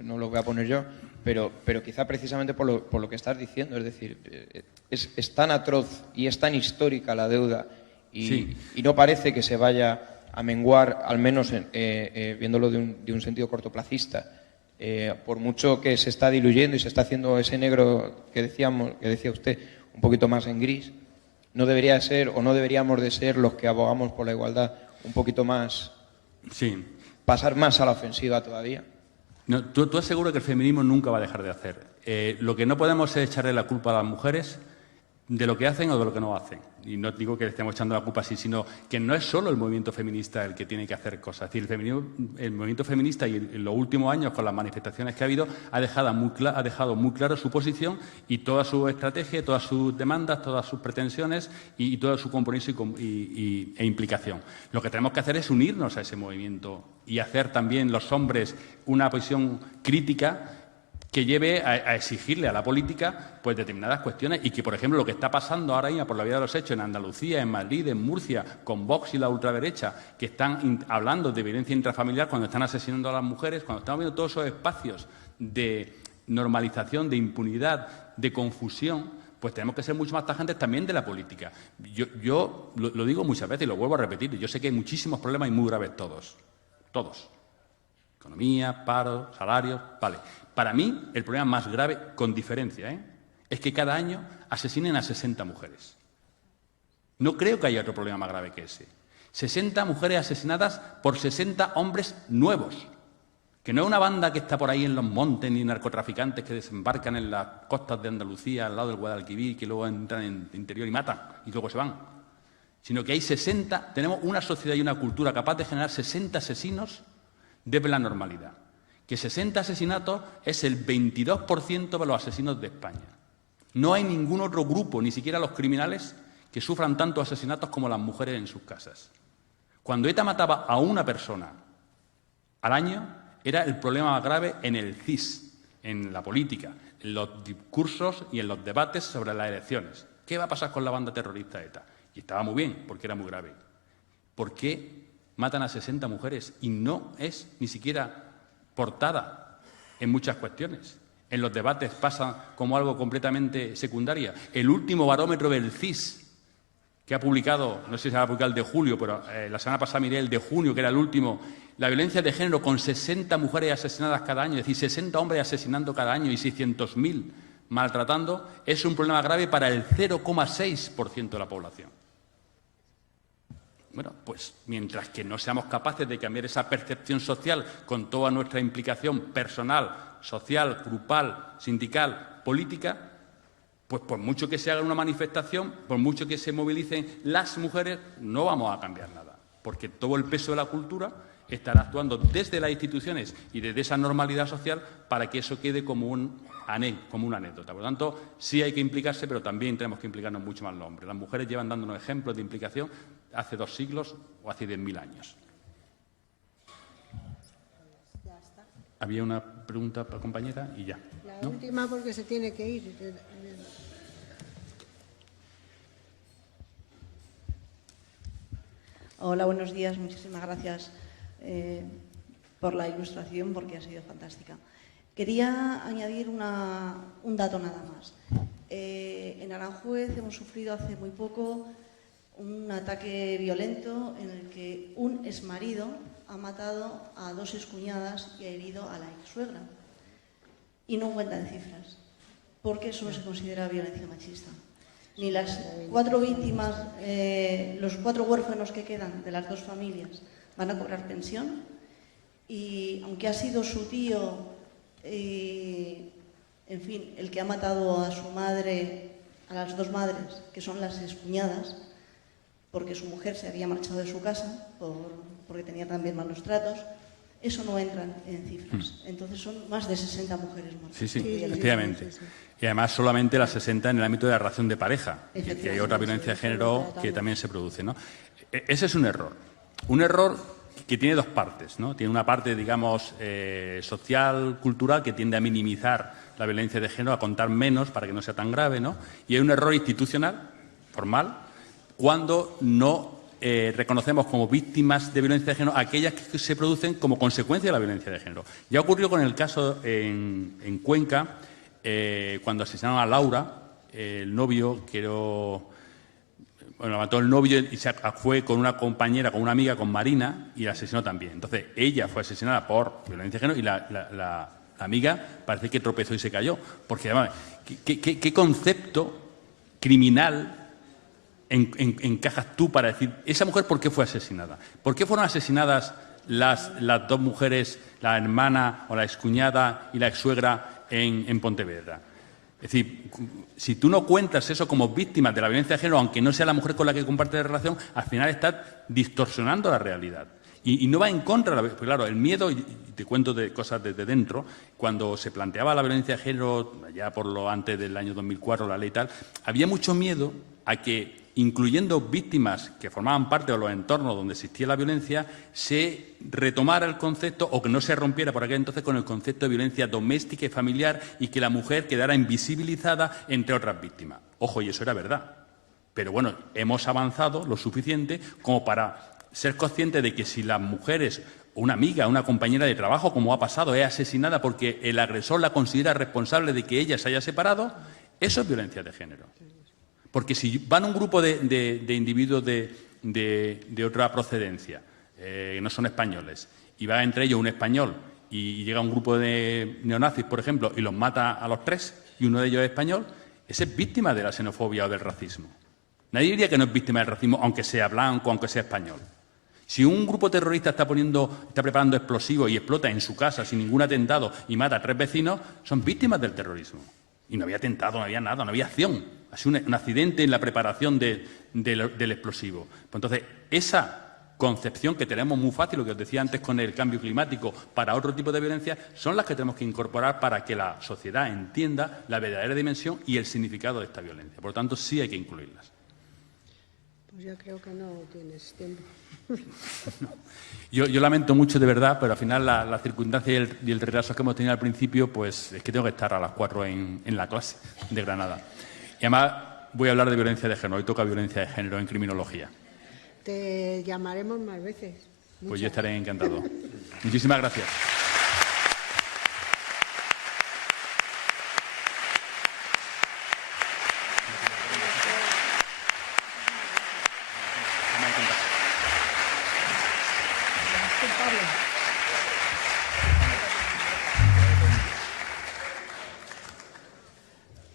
no lo voy a poner yo, pero quizá precisamente por lo que estás diciendo. Es decir, es tan atroz y es tan histórica la deuda y no parece que se vaya a menguar, al menos viéndolo de un sentido cortoplacista. Por mucho que se está diluyendo y se está haciendo ese negro que decía usted, un poquito más en gris, no debería ser o no deberíamos de ser los que abogamos por la igualdad un poquito más, pasar más a la ofensiva todavía. No, tú aseguras que el feminismo nunca va a dejar de hacer. Lo que no podemos es echarle la culpa a las mujeres de lo que hacen o de lo que no hacen. Y no digo que le estemos echando la culpa así, sino que no es solo el movimiento feminista el que tiene que hacer cosas. Es decir, el movimiento feminista y en los últimos años, con las manifestaciones que ha habido, ha dejado muy claro su posición y toda su estrategia, todas sus demandas, todas sus pretensiones y todo su compromiso e implicación. Lo que tenemos que hacer es unirnos a ese movimiento y hacer también los hombres una posición crítica que lleve a exigirle a la política pues determinadas cuestiones y que, por ejemplo, lo que está pasando ahora mismo por la vía de los hechos en Andalucía, en Madrid, en Murcia, con Vox y la ultraderecha, que están hablando de violencia intrafamiliar cuando están asesinando a las mujeres, cuando estamos viendo todos esos espacios de normalización, de impunidad, de confusión, pues tenemos que ser mucho más tajantes también de la política. Yo lo digo muchas veces y lo vuelvo a repetir, yo sé que hay muchísimos problemas y muy graves todos. Economía, paro, salarios, vale. Para mí, el problema más grave, con diferencia, es que cada año asesinen a 60 mujeres. No creo que haya otro problema más grave que ese. 60 mujeres asesinadas por 60 hombres nuevos. Que no es una banda que está por ahí en los montes ni narcotraficantes que desembarcan en las costas de Andalucía, al lado del Guadalquivir, que luego entran en el interior y matan y luego se van. Sino que hay 60, tenemos una sociedad y una cultura capaz de generar 60 asesinos desde la normalidad. Que 60 asesinatos es el 22% de los asesinos de España. No hay ningún otro grupo, ni siquiera los criminales, que sufran tantos asesinatos como las mujeres en sus casas. Cuando ETA mataba a una persona al año, era el problema más grave en el CIS, en la política, en los discursos y en los debates sobre las elecciones. ¿Qué va a pasar con la banda terrorista ETA? Y estaba muy bien, porque era muy grave. ¿Por qué matan a 60 mujeres y no es ni siquiera portada en muchas cuestiones? En los debates pasa como algo completamente secundario. El último barómetro del CIS, que ha publicado, no sé si se va a publicar el de julio, pero la semana pasada miré el de junio, que era el último, la violencia de género con 60 mujeres asesinadas cada año, es decir, 60 hombres asesinando cada año y 600.000 maltratando, es un problema grave para el 0,6% de la población. Bueno, pues mientras que no seamos capaces de cambiar esa percepción social con toda nuestra implicación personal, social, grupal, sindical, política, pues por mucho que se haga una manifestación, por mucho que se movilicen las mujeres, no vamos a cambiar nada, porque todo el peso de la cultura estará actuando desde las instituciones y desde esa normalidad social para que eso quede como una anécdota. Por lo tanto, sí hay que implicarse, pero también tenemos que implicarnos mucho más los hombres. Las mujeres llevan dándonos ejemplos de implicación hace 2 siglos o hace 10.000 años. Había una pregunta para compañera y ya. La última porque se tiene que ir. Hola, buenos días. Muchísimas gracias por la ilustración porque ha sido fantástica. Quería añadir un dato nada más. En Aranjuez hemos sufrido hace muy poco un ataque violento en el que un exmarido ha matado a 2 excuñadas y ha herido a la exsuegra. Y no cuentan cifras, porque eso no se considera violencia machista. Ni las 4 víctimas, los 4 huérfanos que quedan de las 2 familias van a cobrar pensión. Y aunque ha sido su tío, en fin, el que ha matado a su madre, a las 2 madres, que son las excuñadas, porque su mujer se había marchado de su casa porque tenía también malos tratos, eso no entra en cifras. Entonces son más de 60 mujeres muertas. Sí, efectivamente. Sí. Y además solamente las 60 en el ámbito de la relación de pareja, que hay otra violencia de género que también se produce, ¿no? Ese es un error. Un error que tiene dos partes, ¿no? Tiene una parte, digamos, social, cultural, que tiende a minimizar la violencia de género, a contar menos para que no sea tan grave, ¿no? Y hay un error institucional, formal, cuando no reconocemos como víctimas de violencia de género aquellas que se producen como consecuencia de la violencia de género. Ya ocurrió con el caso en Cuenca, cuando asesinaron a Laura, el novio, la mató el novio y se fue con una compañera, con una amiga, con Marina, y la asesinó también. Entonces, ella fue asesinada por violencia de género y la amiga parece que tropezó y se cayó. Porque, además, ¿qué concepto criminal encajas tú para decir, esa mujer por qué fue asesinada? ¿Por qué fueron asesinadas las dos mujeres, la hermana o la excuñada y la exsuegra en Pontevedra? Es decir, si tú no cuentas eso como víctimas de la violencia de género, aunque no sea la mujer con la que compartes la relación, al final estás distorsionando la realidad. Y no va en contra de la... Pues claro, el miedo, y te cuento de cosas desde dentro, cuando se planteaba la violencia de género, ya por lo antes del año 2004, la ley y tal, había mucho miedo a que, incluyendo víctimas que formaban parte de los entornos donde existía la violencia, se retomara el concepto, o que no se rompiera por aquel entonces con el concepto de violencia doméstica y familiar, y que la mujer quedara invisibilizada entre otras víctimas. Ojo, y eso era verdad. Pero bueno, hemos avanzado lo suficiente como para ser conscientes de que si las mujeres, una amiga, una compañera de trabajo, como ha pasado, es asesinada porque el agresor la considera responsable de que ella se haya separado, eso es violencia de género. Porque si van un grupo de individuos de otra procedencia, que no son españoles, y va entre ellos un español y llega un grupo de neonazis, por ejemplo, y los mata a los tres, y uno de ellos es español, ese es víctima de la xenofobia o del racismo. Nadie diría que no es víctima del racismo, aunque sea blanco, aunque sea español. Si un grupo terrorista está preparando explosivos y explota en su casa sin ningún atentado y mata a 3 vecinos, son víctimas del terrorismo. Y no había atentado, no había nada, no había acción. Ha sido un accidente en la preparación del explosivo. Pues entonces, esa concepción que tenemos muy fácil, lo que os decía antes con el cambio climático, para otro tipo de violencia, son las que tenemos que incorporar para que la sociedad entienda la verdadera dimensión y el significado de esta violencia. Por lo tanto, sí hay que incluirlas. Pues yo creo que no tienes tiempo. No. Yo lamento mucho, de verdad, pero al final la circunstancia y el retraso que hemos tenido al principio, pues es que tengo que estar a las 4 en la clase de Granada. Y además voy a hablar de violencia de género. Hoy toca violencia de género en criminología. Te llamaremos más veces. Pues yo estaré encantado. Muchísimas gracias.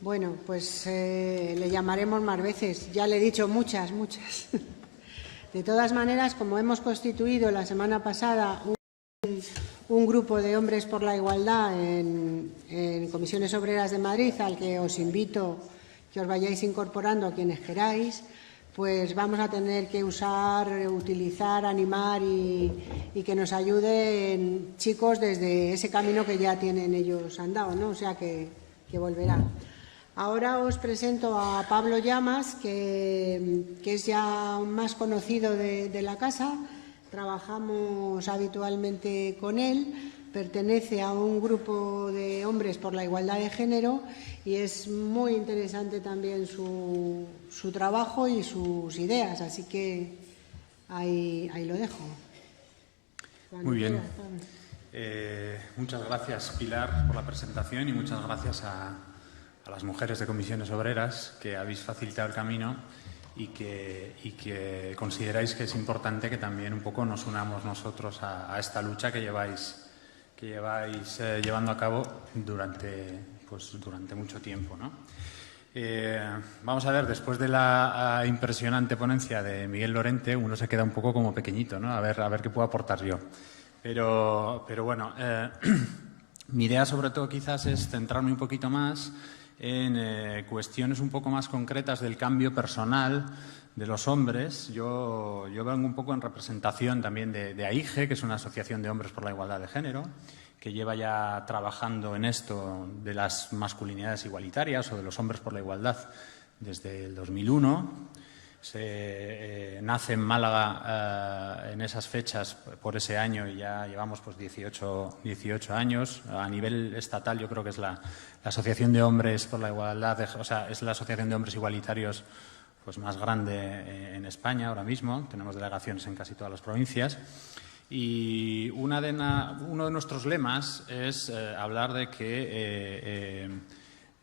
Bueno, pues le llamaremos más veces. Ya le he dicho muchas. De todas maneras, como hemos constituido la semana pasada un grupo de hombres por la igualdad en Comisiones Obreras de Madrid, al que os invito que os vayáis incorporando a quienes queráis, pues vamos a tener que utilizar, animar y que nos ayuden chicos desde ese camino que ya tienen ellos andado, ¿no? O sea que volverán. Ahora os presento a Pablo Llamas, que es ya más conocido de la casa. Trabajamos habitualmente con él. Pertenece a un grupo de hombres por la igualdad de género y es muy interesante también su trabajo y sus ideas. Así que ahí lo dejo. Muy bien. Muchas gracias, Pilar, por la presentación y muchas gracias a las mujeres de Comisiones Obreras que habéis facilitado el camino y que consideráis que es importante que también un poco nos unamos nosotros a esta lucha que lleváis llevando a cabo durante mucho tiempo, ¿no? Vamos a ver, después de la impresionante ponencia de Miguel Lorente, uno se queda un poco como pequeñito, ¿no? A ver qué puedo aportar yo. Pero bueno, mi idea sobre todo quizás es centrarme un poquito más en cuestiones un poco más concretas del cambio personal de los hombres. Yo vengo un poco en representación también de AIGE, que es una asociación de hombres por la igualdad de género, que lleva ya trabajando en esto de las masculinidades igualitarias o de los hombres por la igualdad desde el 2001. nace en Málaga en esas fechas por ese año y ya llevamos pues 18 años. A nivel estatal yo creo que es la Asociación de Hombres por la Igualdad, es la Asociación de Hombres Igualitarios pues más grande en España ahora mismo. Tenemos delegaciones en casi todas las provincias. Y uno de nuestros lemas es hablar de que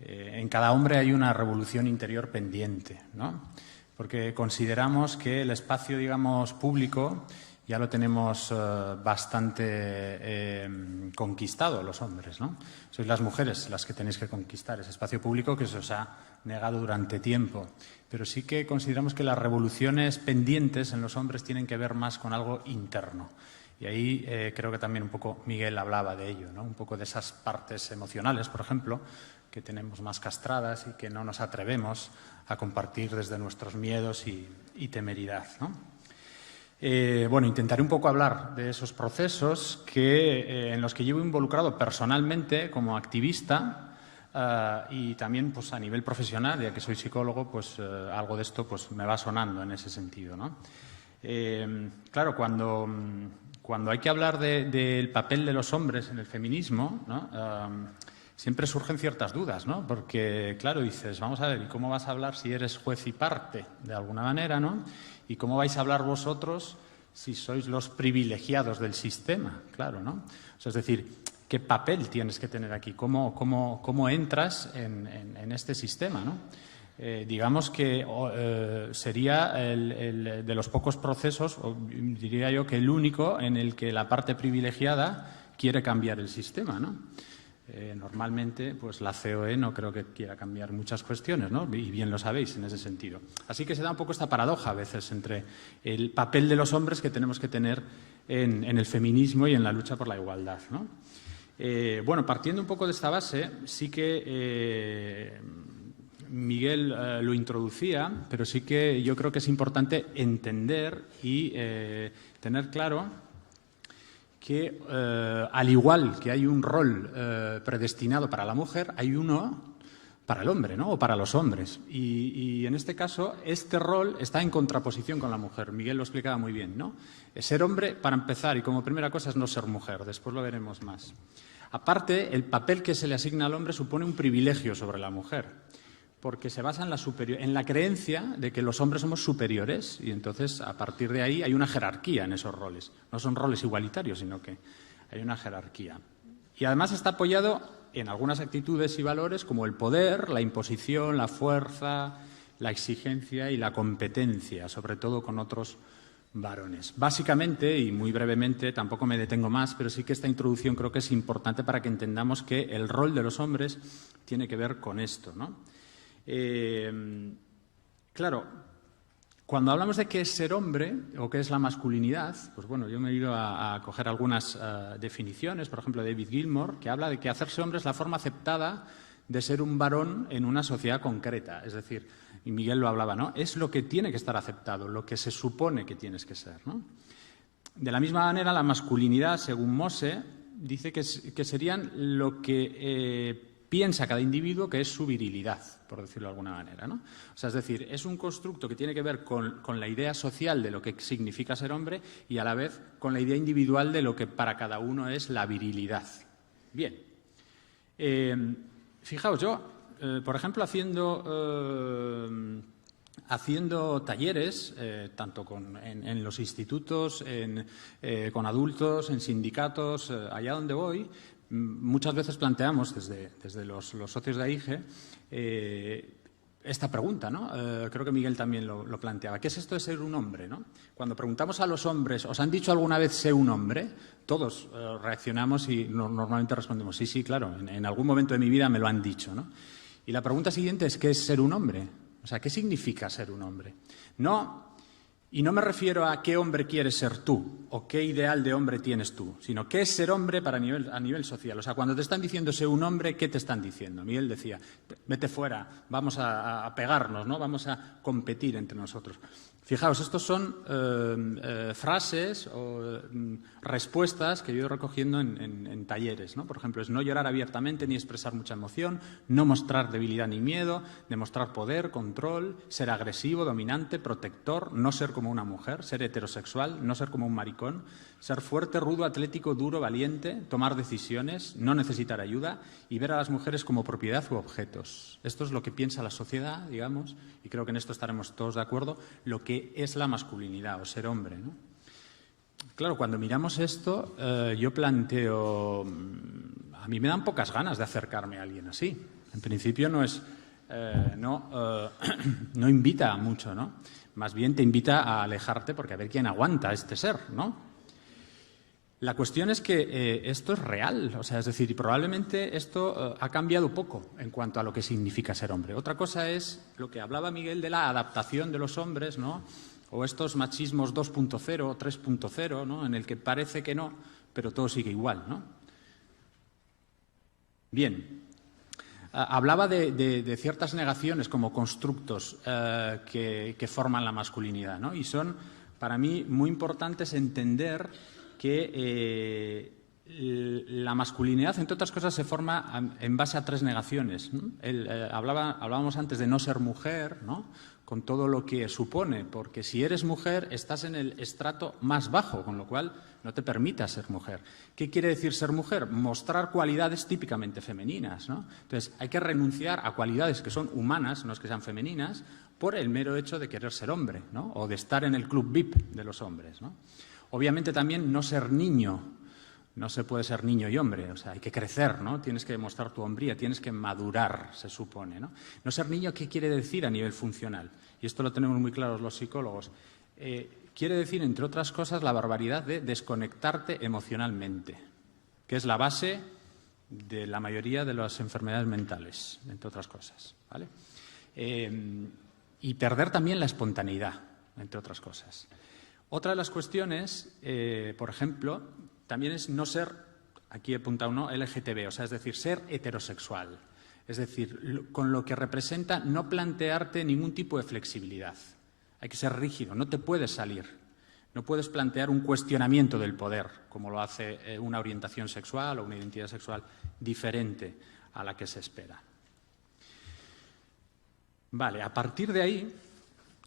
en cada hombre hay una revolución interior pendiente, ¿no? Porque consideramos que el espacio, digamos, público ya lo tenemos bastante conquistado los hombres, ¿no? Sois las mujeres las que tenéis que conquistar ese espacio público que se os ha negado durante tiempo. Pero sí que consideramos que las revoluciones pendientes en los hombres tienen que ver más con algo interno. Y ahí creo que también un poco Miguel hablaba de ello, ¿no? Un poco de esas partes emocionales, por ejemplo, que tenemos más castradas y que no nos atrevemos a compartir desde nuestros miedos y temeridad, ¿no? Bueno, intentaré un poco hablar de esos procesos en los que llevo involucrado personalmente como activista y también pues, a nivel profesional, ya que soy psicólogo, pues algo de esto pues, me va sonando en ese sentido, ¿no? Claro, cuando hay que hablar del papel de los hombres en el feminismo, ¿no? Siempre surgen ciertas dudas, ¿no? Porque, claro, dices, vamos a ver, ¿y cómo vas a hablar si eres juez y parte, de alguna manera, ¿no? ¿Y cómo vais a hablar vosotros si sois los privilegiados del sistema? Claro, ¿no? O sea, es decir, ¿qué papel tienes que tener aquí? ¿Cómo entras en este sistema, ¿no? Digamos que sería el de los pocos procesos, o diría yo que el único, en el que la parte privilegiada quiere cambiar el sistema, ¿no? Normalmente, pues la COE no creo que quiera cambiar muchas cuestiones, ¿no? Y bien lo sabéis en ese sentido. Así que se da un poco esta paradoja a veces entre el papel de los hombres que tenemos que tener en el feminismo y en la lucha por la igualdad, ¿no? Bueno, partiendo un poco de esta base, sí que Miguel lo introducía, pero sí que yo creo que es importante entender y tener claro que al igual que hay un rol predestinado para la mujer, hay uno para el hombre, ¿no? O para los hombres. Y en este caso, este rol está en contraposición con la mujer. Miguel lo explicaba muy bien, ¿no? Ser hombre, para empezar, y como primera cosa, es no ser mujer. Después lo veremos más. Aparte, el papel que se le asigna al hombre supone un privilegio sobre la mujer, porque se basa en la creencia de que los hombres somos superiores y entonces a partir de ahí hay una jerarquía en esos roles. No son roles igualitarios, sino que hay una jerarquía. Y además está apoyado en algunas actitudes y valores como el poder, la imposición, la fuerza, la exigencia y la competencia, sobre todo con otros varones. Básicamente, y muy brevemente, tampoco me detengo más, pero sí que esta introducción creo que es importante para que entendamos que el rol de los hombres tiene que ver con esto, ¿no? Claro, cuando hablamos de qué es ser hombre o qué es la masculinidad, pues bueno, yo me he ido a coger algunas definiciones, por ejemplo, de David Gilmour, que habla de que hacerse hombre es la forma aceptada de ser un varón en una sociedad concreta. Es decir, y Miguel lo hablaba, ¿no? Es lo que tiene que estar aceptado, lo que se supone que tienes que ser, ¿no? De la misma manera, la masculinidad, según Mose, dice que serían lo que piensa cada individuo que es su virilidad, por decirlo de alguna manera, ¿no? O sea, es decir, es un constructo que tiene que ver con la idea social de lo que significa ser hombre y a la vez con la idea individual de lo que para cada uno es la virilidad. Bien. Fijaos, yo, por ejemplo, haciendo talleres, tanto en los institutos, con adultos, en sindicatos, allá donde voy, muchas veces planteamos desde los socios de AIGE esta pregunta, ¿no? Creo que Miguel también lo planteaba. ¿Qué es esto de ser un hombre, ¿no? Cuando preguntamos a los hombres, ¿os han dicho alguna vez sé un hombre? Todos reaccionamos y normalmente respondemos, sí, claro, en algún momento de mi vida me lo han dicho, ¿no? Y la pregunta siguiente es, ¿qué es ser un hombre? O sea, ¿qué significa ser un hombre? Y no me refiero a qué hombre quieres ser tú o qué ideal de hombre tienes tú, sino qué es ser hombre a nivel social. O sea, cuando te están diciendo ser un hombre, ¿qué te están diciendo? Miguel decía, vete fuera, vamos a pegarnos, ¿no? Vamos a competir entre nosotros. Fijaos, estos son frases o respuestas que yo he ido recogiendo en talleres, ¿no? Por ejemplo, es no llorar abiertamente ni expresar mucha emoción, no mostrar debilidad ni miedo, demostrar poder, control, ser agresivo, dominante, protector, no ser como una mujer, ser heterosexual, no ser como un maricón, ser fuerte, rudo, atlético, duro, valiente, tomar decisiones, no necesitar ayuda y ver a las mujeres como propiedad u objetos. Esto es lo que piensa la sociedad, digamos, y creo que en esto estaremos todos de acuerdo, lo que es la masculinidad o ser hombre, ¿no? Claro, cuando miramos esto, yo planteo, a mí me dan pocas ganas de acercarme a alguien así. En principio no es, no invita mucho, ¿no? Más bien te invita a alejarte porque a ver quién aguanta a este ser, ¿no? La cuestión es que esto es real, o sea, es decir, probablemente esto ha cambiado poco en cuanto a lo que significa ser hombre. Otra cosa es lo que hablaba Miguel de la adaptación de los hombres, ¿no? O estos machismos 2.0 o 3.0, ¿no? En el que parece que no, pero todo sigue igual, ¿no? Bien. Hablaba de ciertas negaciones como constructos que forman la masculinidad, ¿no? Y son, para mí, muy importantes entender que la masculinidad, entre otras cosas, se forma en base a 3 negaciones, ¿no? Hablábamos antes de no ser mujer, ¿no? Con todo lo que supone, porque si eres mujer estás en el estrato más bajo, con lo cual no te permite ser mujer. ¿Qué quiere decir ser mujer? Mostrar cualidades típicamente femeninas, ¿no? Entonces, hay que renunciar a cualidades que son humanas, no es que sean femeninas, por el mero hecho de querer ser hombre, ¿no? O de estar en el club VIP de los hombres, ¿no? Obviamente también no ser niño, no se puede ser niño y hombre, o sea, hay que crecer, ¿no? Tienes que demostrar tu hombría, tienes que madurar, se supone, ¿no? No ser niño, ¿qué quiere decir a nivel funcional? Y esto lo tenemos muy claro los psicólogos. Quiere decir, entre otras cosas, la barbaridad de desconectarte emocionalmente, que es la base de la mayoría de las enfermedades mentales, entre otras cosas, ¿vale? Y perder también la espontaneidad, entre otras cosas. Otra de las cuestiones, por ejemplo, también es no ser, aquí he apuntado uno, LGTB, o sea, es decir, ser heterosexual. Es decir, con lo que representa no plantearte ningún tipo de flexibilidad. Hay que ser rígido, no te puedes salir. No puedes plantear un cuestionamiento del poder, como lo hace una orientación sexual o una identidad sexual diferente a la que se espera. Vale, a partir de ahí,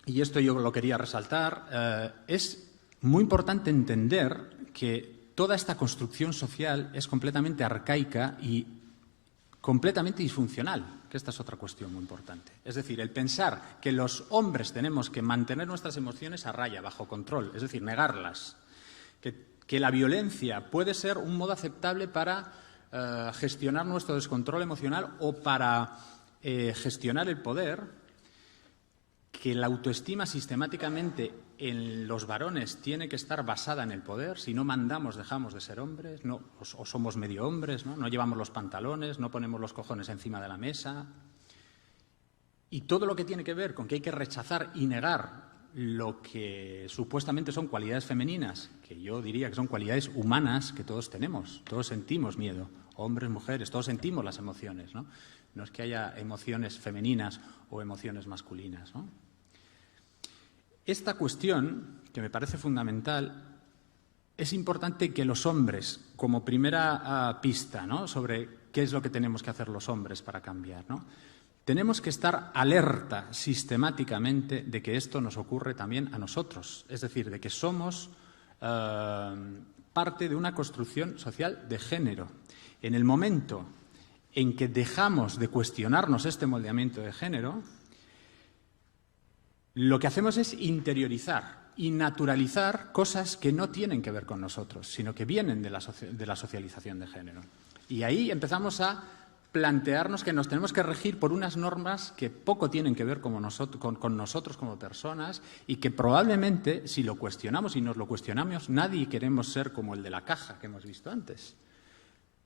y esto yo lo quería resaltar, es muy importante entender que toda esta construcción social es completamente arcaica y completamente disfuncional, que esta es otra cuestión muy importante. Es decir, el pensar que los hombres tenemos que mantener nuestras emociones a raya, bajo control, es decir, negarlas, que la violencia puede ser un modo aceptable para gestionar nuestro descontrol emocional o para gestionar el poder, que la autoestima sistemáticamente en los varones tiene que estar basada en el poder. Si no mandamos, dejamos de ser hombres, no, o somos medio hombres, ¿no? No llevamos los pantalones, no ponemos los cojones encima de la mesa. Y todo lo que tiene que ver con que hay que rechazar y negar lo que supuestamente son cualidades femeninas, que yo diría que son cualidades humanas que todos tenemos. Todos sentimos miedo, hombres, mujeres, todos sentimos las emociones, ¿no? No es que haya emociones femeninas o emociones masculinas, ¿no? Esta cuestión, que me parece fundamental, es importante que los hombres, como primera pista, ¿no?, sobre qué es lo que tenemos que hacer los hombres para cambiar, ¿no?, tenemos que estar alerta sistemáticamente de que esto nos ocurre también a nosotros, es decir, de que somos parte de una construcción social de género. En el momento en que dejamos de cuestionarnos este moldeamiento de género, lo que hacemos es interiorizar y naturalizar cosas que no tienen que ver con nosotros, sino que vienen de la socialización de género. Y ahí empezamos a plantearnos que nos tenemos que regir por unas normas que poco tienen que ver con nosotros como personas y que probablemente, si lo cuestionamos y nos lo cuestionamos, nadie queremos ser como el de la caja que hemos visto antes.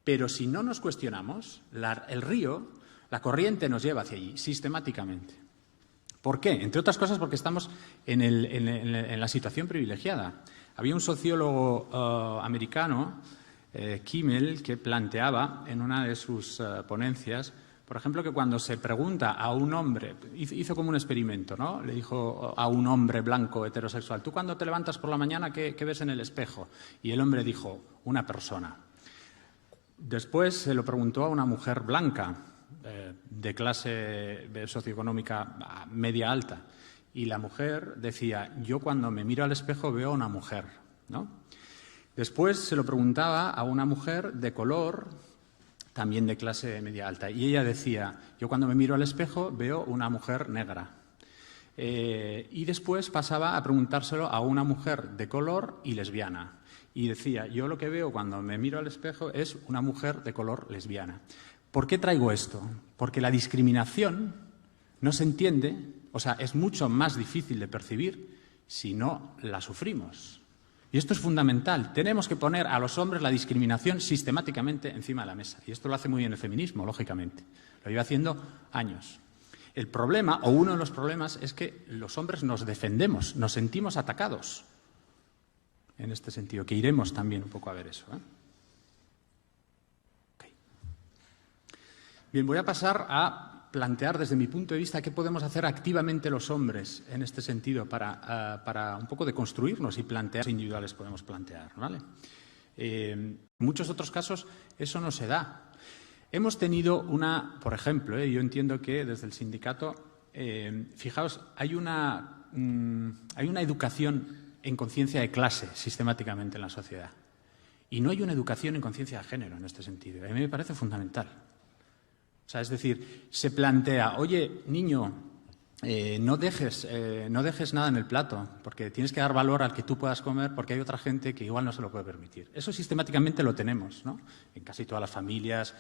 Pero si no nos cuestionamos, el río, la corriente nos lleva hacia allí, sistemáticamente. ¿Por qué? Entre otras cosas porque estamos en la situación privilegiada. Había un sociólogo americano, Kimmel, que planteaba en una de sus ponencias Por ejemplo, que cuando se pregunta a un hombre, hizo como un experimento, ¿no? Le dijo a un hombre blanco heterosexual, ¿tú cuando te levantas por la mañana qué ves en el espejo? Y el hombre dijo, una persona. Después se lo preguntó a una mujer blanca, de clase socioeconómica media alta, y la mujer decía, yo cuando me miro al espejo veo a una mujer, ¿no? Después se lo preguntaba a una mujer de color, también de clase media alta, y ella decía, yo cuando me miro al espejo veo una mujer negra. Y después pasaba a preguntárselo a una mujer de color y lesbiana. Y decía, yo lo que veo cuando me miro al espejo es una mujer de color lesbiana. ¿Por qué traigo esto? Porque la discriminación no se entiende, o sea, es mucho más difícil de percibir si no la sufrimos. Y esto es fundamental. Tenemos que poner a los hombres la discriminación sistemáticamente encima de la mesa. Y esto lo hace muy bien el feminismo, lógicamente. Lo lleva haciendo años. El problema, o uno de los problemas, es que los hombres nos defendemos, nos sentimos atacados. En este sentido, que iremos también un poco a ver eso, ¿eh? Okay. Bien, voy a pasar a plantear desde mi punto de vista qué podemos hacer activamente los hombres en este sentido para un poco deconstruirnos y plantear individuales podemos plantear, ¿vale? En muchos otros casos eso no se da. Hemos tenido por ejemplo, yo entiendo que desde el sindicato, fijaos, hay una educación en conciencia de clase sistemáticamente en la sociedad. Y no hay una educación en conciencia de género en este sentido. A mí me parece fundamental. O sea, es decir, se plantea, oye, niño, no dejes nada en el plato, porque tienes que dar valor al que tú puedas comer, porque hay otra gente que igual no se lo puede permitir. Eso sistemáticamente lo tenemos, ¿no? En casi todas las familias,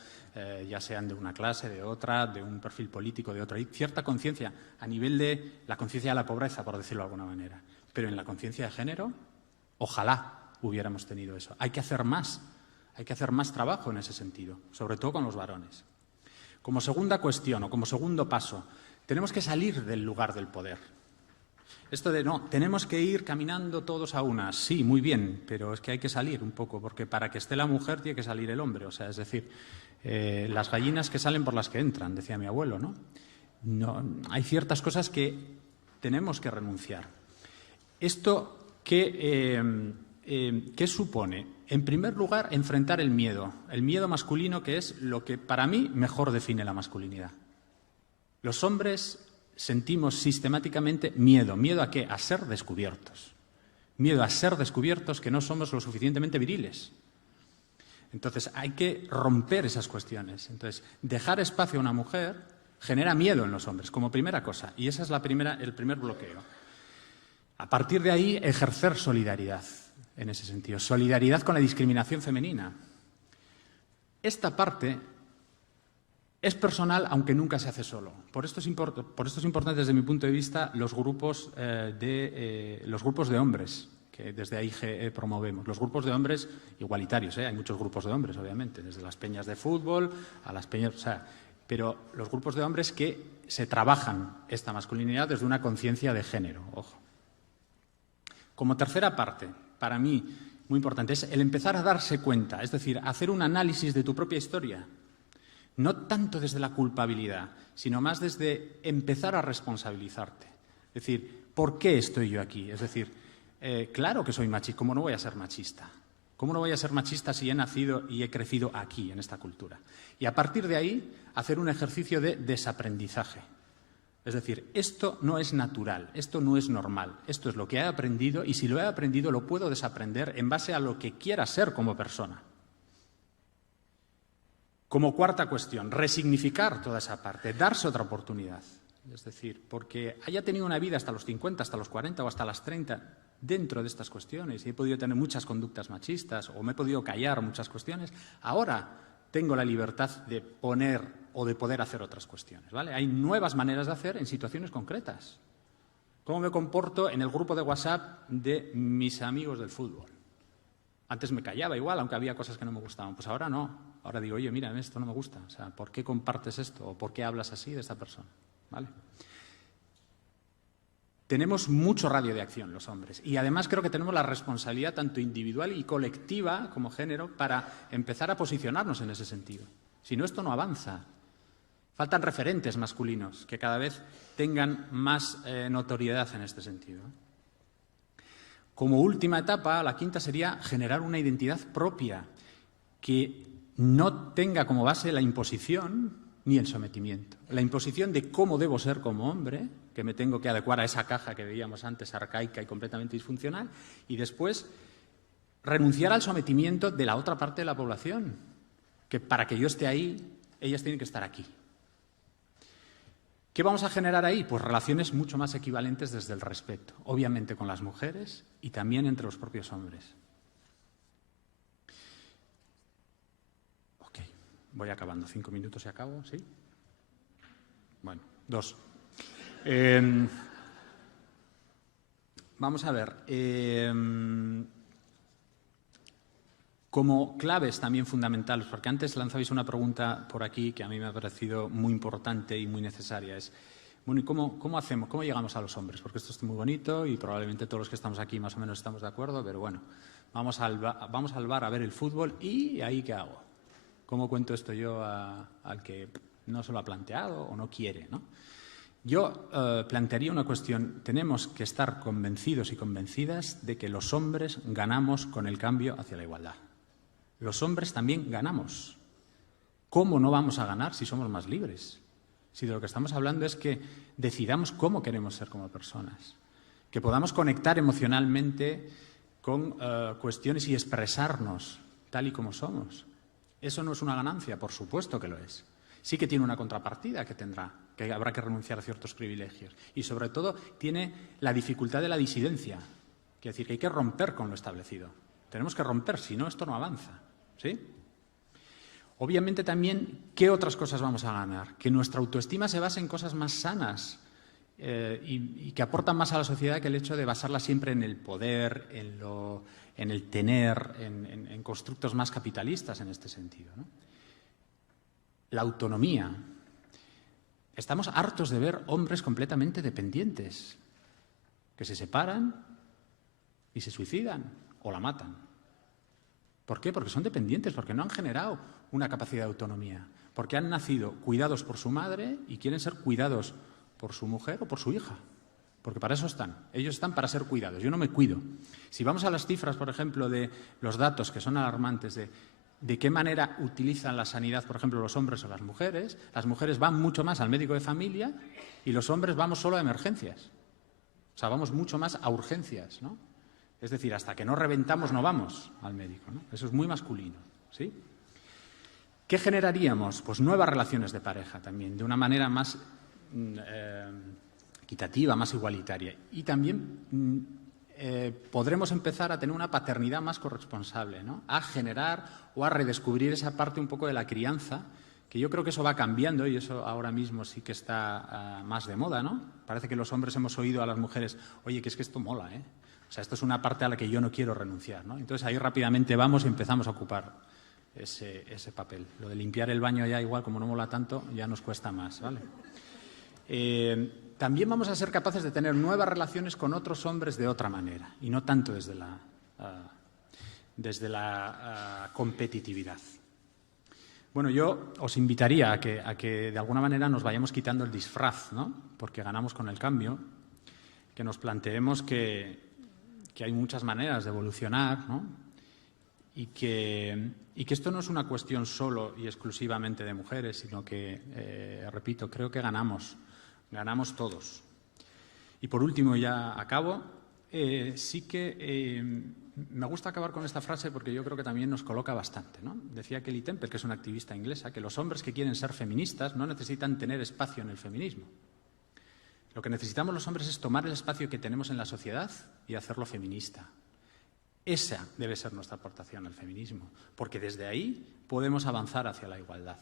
ya sean de una clase, de otra, de un perfil político, de otro. Hay cierta conciencia a nivel de la conciencia de la pobreza, por decirlo de alguna manera. Pero en la conciencia de género, ojalá hubiéramos tenido eso. Hay que hacer más trabajo en ese sentido, sobre todo con los varones. Como segunda cuestión o como segundo paso, tenemos que salir del lugar del poder. Esto de no, tenemos que ir caminando todos a una, sí, muy bien, pero es que hay que salir un poco, porque para que esté la mujer tiene que salir el hombre. O sea, es decir, las gallinas que salen por las que entran, decía mi abuelo, ¿no? No, hay ciertas cosas que tenemos que renunciar. ¿Esto qué supone? En primer lugar, enfrentar el miedo masculino, que es lo que para mí mejor define la masculinidad. Los hombres sentimos sistemáticamente miedo. ¿Miedo a qué? A ser descubiertos. Miedo a ser descubiertos que no somos lo suficientemente viriles. Entonces, hay que romper esas cuestiones. Entonces, dejar espacio a una mujer genera miedo en los hombres, como primera cosa. Y ese es el primer bloqueo. A partir de ahí, ejercer solidaridad en ese sentido. Solidaridad con la discriminación femenina. Esta parte es personal, aunque nunca se hace solo. Por esto es importante, desde mi punto de vista, los grupos de hombres, que desde ahí promovemos. Los grupos de hombres igualitarios, hay muchos grupos de hombres, obviamente, desde las peñas de fútbol a las peñas... pero los grupos de hombres que se trabajan esta masculinidad desde una conciencia de género, ojo. Como tercera parte, para mí, muy importante, es el empezar a darse cuenta, es decir, hacer un análisis de tu propia historia. No tanto desde la culpabilidad, sino más desde empezar a responsabilizarte. Es decir, ¿por qué estoy yo aquí? Es decir, claro que soy machista, ¿cómo no voy a ser machista? ¿Cómo no voy a ser machista si he nacido y he crecido aquí, en esta cultura? Y a partir de ahí, hacer un ejercicio de desaprendizaje. Es decir, esto no es natural, esto no es normal, esto es lo que he aprendido y si lo he aprendido lo puedo desaprender en base a lo que quiera ser como persona. Como cuarta cuestión, resignificar toda esa parte, darse otra oportunidad. Es decir, porque haya tenido una vida hasta los 50, hasta los 40 o hasta las 30 dentro de estas cuestiones y he podido tener muchas conductas machistas o me he podido callar muchas cuestiones, ahora tengo la libertad de poner o de poder hacer otras cuestiones, ¿vale? Hay nuevas maneras de hacer en situaciones concretas. ¿Cómo me comporto en el grupo de WhatsApp de mis amigos del fútbol? Antes me callaba igual, aunque había cosas que no me gustaban. Pues ahora no. Ahora digo, oye, mira, esto no me gusta. O sea, ¿por qué compartes esto? ¿O por qué hablas así de esta persona? ¿Vale? Tenemos mucho radio de acción los hombres y además creo que tenemos la responsabilidad tanto individual y colectiva como género para empezar a posicionarnos en ese sentido. Si no, esto no avanza. Faltan referentes masculinos que cada vez tengan más notoriedad en este sentido. Como última etapa, la quinta sería generar una identidad propia que no tenga como base la imposición ni el sometimiento. La imposición de cómo debo ser como hombre, que me tengo que adecuar a esa caja que veíamos antes, arcaica y completamente disfuncional, y después renunciar al sometimiento de la otra parte de la población, que para que yo esté ahí, ellas tienen que estar aquí. ¿Qué vamos a generar ahí? Pues relaciones mucho más equivalentes desde el respeto, obviamente con las mujeres y también entre los propios hombres. Ok, voy acabando. 5 minutos y acabo, ¿sí? Bueno, 2. Vamos a ver. Como claves también fundamentales, porque antes lanzabais una pregunta por aquí que a mí me ha parecido muy importante y muy necesaria, es, bueno, ¿y cómo hacemos, cómo llegamos a los hombres? Porque esto es muy bonito y probablemente todos los que estamos aquí más o menos estamos de acuerdo, pero bueno, vamos al bar a ver el fútbol y ¿ahí qué hago? ¿Cómo cuento esto yo al que no se lo ha planteado o no quiere, ¿no? Yo plantearía una cuestión. Tenemos que estar convencidos y convencidas de que los hombres ganamos con el cambio hacia la igualdad. Los hombres también ganamos. ¿Cómo no vamos a ganar si somos más libres? Si de lo que estamos hablando es que decidamos cómo queremos ser como personas, que podamos conectar emocionalmente con cuestiones y expresarnos tal y como somos. ¿Eso no es una ganancia? Por supuesto que lo es. Sí que tiene una contrapartida que habrá que renunciar a ciertos privilegios. Y sobre todo tiene la dificultad de la disidencia, quiere decir que hay que romper con lo establecido. Tenemos que romper, si no, esto no avanza. ¿Sí? Obviamente también, ¿qué otras cosas vamos a ganar? Que nuestra autoestima se base en cosas más sanas y que aportan más a la sociedad que el hecho de basarla siempre en el poder, en el tener, en constructos más capitalistas en este sentido, ¿no? La autonomía. Estamos hartos de ver hombres completamente dependientes, que se separan y se suicidan o la matan. ¿Por qué? Porque son dependientes, porque no han generado una capacidad de autonomía, porque han nacido cuidados por su madre y quieren ser cuidados por su mujer o por su hija, porque para eso están. Ellos están para ser cuidados. Yo no me cuido. Si vamos a las cifras, por ejemplo, de los datos que son alarmantes de qué manera utilizan la sanidad, por ejemplo, los hombres o las mujeres van mucho más al médico de familia y los hombres vamos solo a emergencias. O sea, vamos mucho más a urgencias, ¿no? Es decir, hasta que no reventamos no vamos al médico, ¿no? Eso es muy masculino, ¿sí? ¿Qué generaríamos? Pues nuevas relaciones de pareja también, de una manera más equitativa, más igualitaria. Y también podremos empezar a tener una paternidad más corresponsable, ¿no? A generar o a redescubrir esa parte un poco de la crianza, que yo creo que eso va cambiando y eso ahora mismo sí que está más de moda, ¿no? Parece que los hombres hemos oído a las mujeres, oye, que es que esto mola, ¿eh? O sea, esto es una parte a la que yo no quiero renunciar, ¿no? Entonces ahí rápidamente vamos y empezamos a ocupar ese papel. Lo de limpiar el baño ya igual, como no mola tanto, ya nos cuesta más, ¿vale? También vamos a ser capaces de tener nuevas relaciones con otros hombres de otra manera y no tanto desde la competitividad. Bueno, yo os invitaría a que de alguna manera nos vayamos quitando el disfraz, ¿no? Porque ganamos con el cambio, que nos planteemos que hay muchas maneras de evolucionar, ¿no? Y que esto no es una cuestión solo y exclusivamente de mujeres, sino que, repito, creo que ganamos todos. Y por último, ya acabo, sí que me gusta acabar con esta frase porque yo creo que también nos coloca bastante, ¿no? Decía Kelly Temple, que es una activista inglesa, que los hombres que quieren ser feministas no necesitan tener espacio en el feminismo. Lo que necesitamos los hombres es tomar el espacio que tenemos en la sociedad y hacerlo feminista. Esa debe ser nuestra aportación al feminismo, porque desde ahí podemos avanzar hacia la igualdad.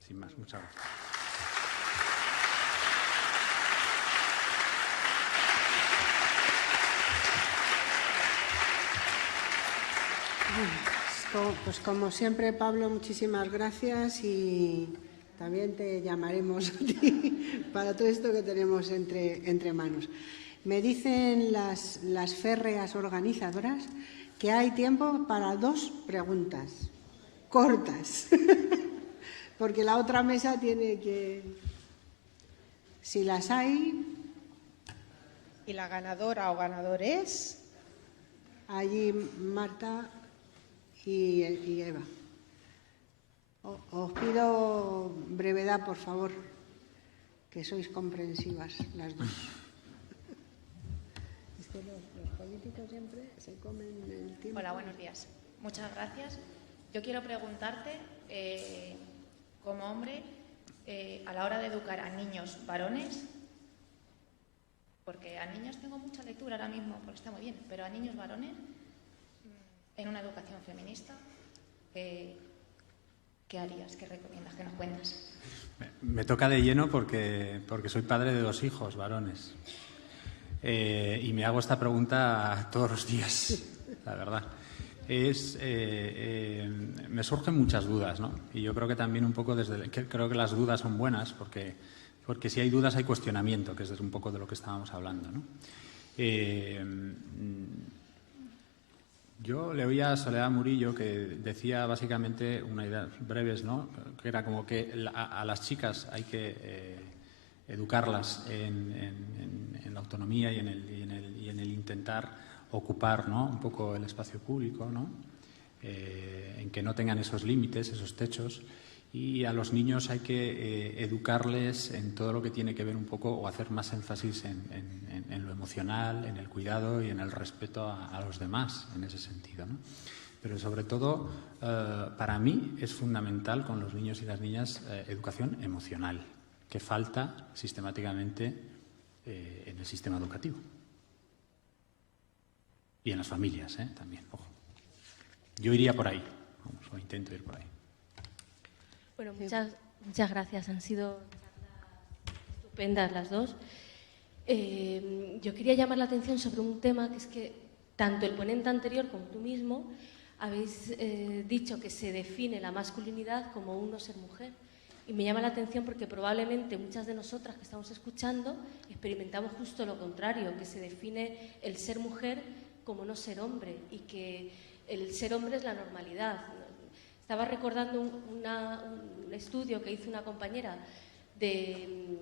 Sin más, muchas gracias. Pues como siempre, Pablo, muchísimas gracias y también te llamaremos a ti para todo esto que tenemos entre manos. Me dicen las férreas organizadoras que hay tiempo para 2 preguntas cortas. porque la otra mesa tiene que... Si las hay... ¿Y la ganadora o ganador es? Allí Marta y Eva. Os pido brevedad, por favor, que sois comprensivas las dos. Es que los políticos siempre se comen el tiempo. Hola, buenos días. Muchas gracias. Yo quiero preguntarte, como hombre, a la hora de educar a niños varones, porque a niños tengo mucha lectura ahora mismo, porque está muy bien, pero a niños varones, en una educación feminista, ¿qué harías? ¿Qué recomiendas? ¿Qué nos cuentas? Me toca de lleno porque soy padre de 2 hijos varones. Y me hago esta pregunta todos los días, la verdad. Me surgen muchas dudas, ¿no? Y yo creo que también un poco creo que las dudas son buenas porque si hay dudas hay cuestionamiento, que es un poco de lo que estábamos hablando, ¿no? Yo le oía a Soledad Murillo que decía básicamente una idea breves, ¿no? Que era como que a las chicas hay que educarlas en la autonomía y en el intentar ocupar, ¿no?, un poco el espacio público, ¿no? En que no tengan esos límites, esos techos. Y a los niños hay que educarles en todo lo que tiene que ver un poco o hacer más énfasis en lo emocional, en el cuidado y en el respeto a los demás, en ese sentido, ¿no? Pero sobre todo, para mí es fundamental con los niños y las niñas educación emocional, que falta sistemáticamente en el sistema educativo. Y en las familias, también, ojo. Yo iría por ahí, vamos, o intento ir por ahí. Bueno, muchas gracias. Han sido estupendas las dos. Yo quería llamar la atención sobre un tema que es que tanto el ponente anterior como tú mismo habéis dicho que se define la masculinidad como un no ser mujer. Y me llama la atención porque probablemente muchas de nosotras que estamos escuchando experimentamos justo lo contrario, que se define el ser mujer como no ser hombre y que el ser hombre es la normalidad. Estaba recordando un estudio que hizo una compañera de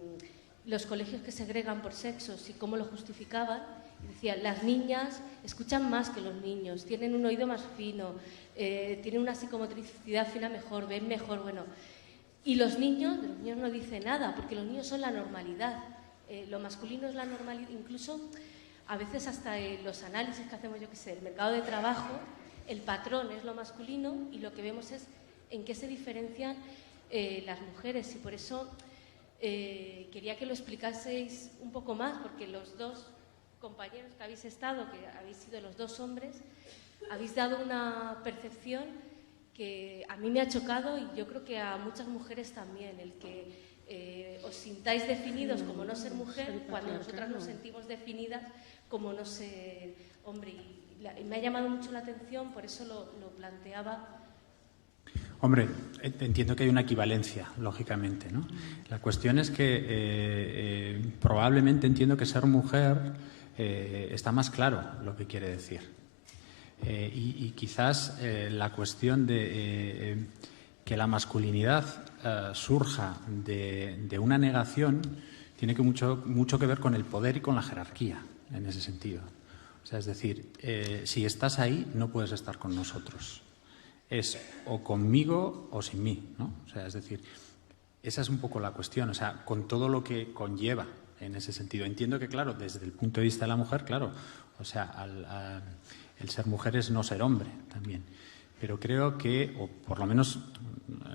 los colegios que segregan por sexos y cómo lo justificaban. Decía, las niñas escuchan más que los niños, tienen un oído más fino, tienen una psicomotricidad fina mejor, ven mejor, bueno. Y los niños no dicen nada, porque los niños son la normalidad. Lo masculino es la normalidad, incluso a veces hasta los análisis que hacemos, yo qué sé, el mercado de trabajo, el patrón es lo masculino y lo que vemos es en qué se diferencian las mujeres. Y por eso quería que lo explicaseis un poco más, porque los dos compañeros que habéis estado, que habéis sido los dos hombres, habéis dado una percepción que a mí me ha chocado y yo creo que a muchas mujeres también, el que os sintáis definidos como no ser mujer cuando nosotras nos sentimos definidas como no ser hombre. Y me ha llamado mucho la atención, por eso lo planteaba. Hombre, entiendo que hay una equivalencia, lógicamente, ¿no? La cuestión es que probablemente entiendo que ser mujer está más claro lo que quiere decir. Y quizás la cuestión de que la masculinidad surja de una negación tiene mucho que ver con el poder y con la jerarquía, en ese sentido. O sea, es decir, si estás ahí, no puedes estar con nosotros. Es o conmigo o sin mí, ¿no? O sea, es decir, esa es un poco la cuestión, o sea, con todo lo que conlleva en ese sentido. Entiendo que, claro, desde el punto de vista de la mujer, claro, o sea, el ser mujer es no ser hombre también. Pero creo que, o por lo menos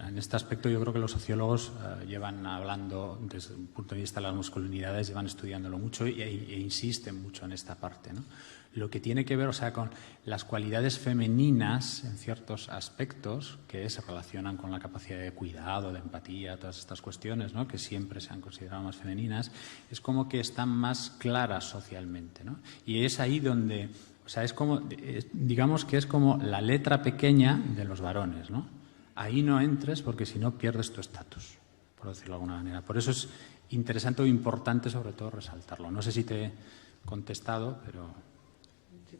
en este aspecto, yo creo que los sociólogos llevan hablando desde el punto de vista de las masculinidades, llevan estudiándolo mucho e insisten mucho en esta parte, ¿no? Lo que tiene que ver, o sea, con las cualidades femeninas en ciertos aspectos que se relacionan con la capacidad de cuidado, de empatía, todas estas cuestiones, ¿no?, que siempre se han considerado más femeninas, es como que están más claras socialmente, ¿no? Y es ahí donde, o sea, es como, digamos que es como la letra pequeña de los varones, ¿no? Ahí no entres porque si no pierdes tu estatus, por decirlo de alguna manera. Por eso es interesante o importante sobre todo resaltarlo. No sé si te he contestado, pero...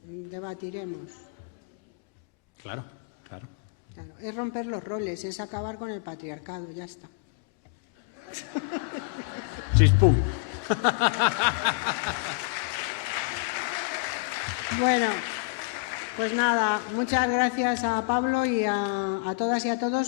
Debatiremos. Claro, claro. Claro, es romper los roles, es acabar con el patriarcado, ya está. Chispum. Bueno, pues nada, muchas gracias a Pablo y a todas y a todos.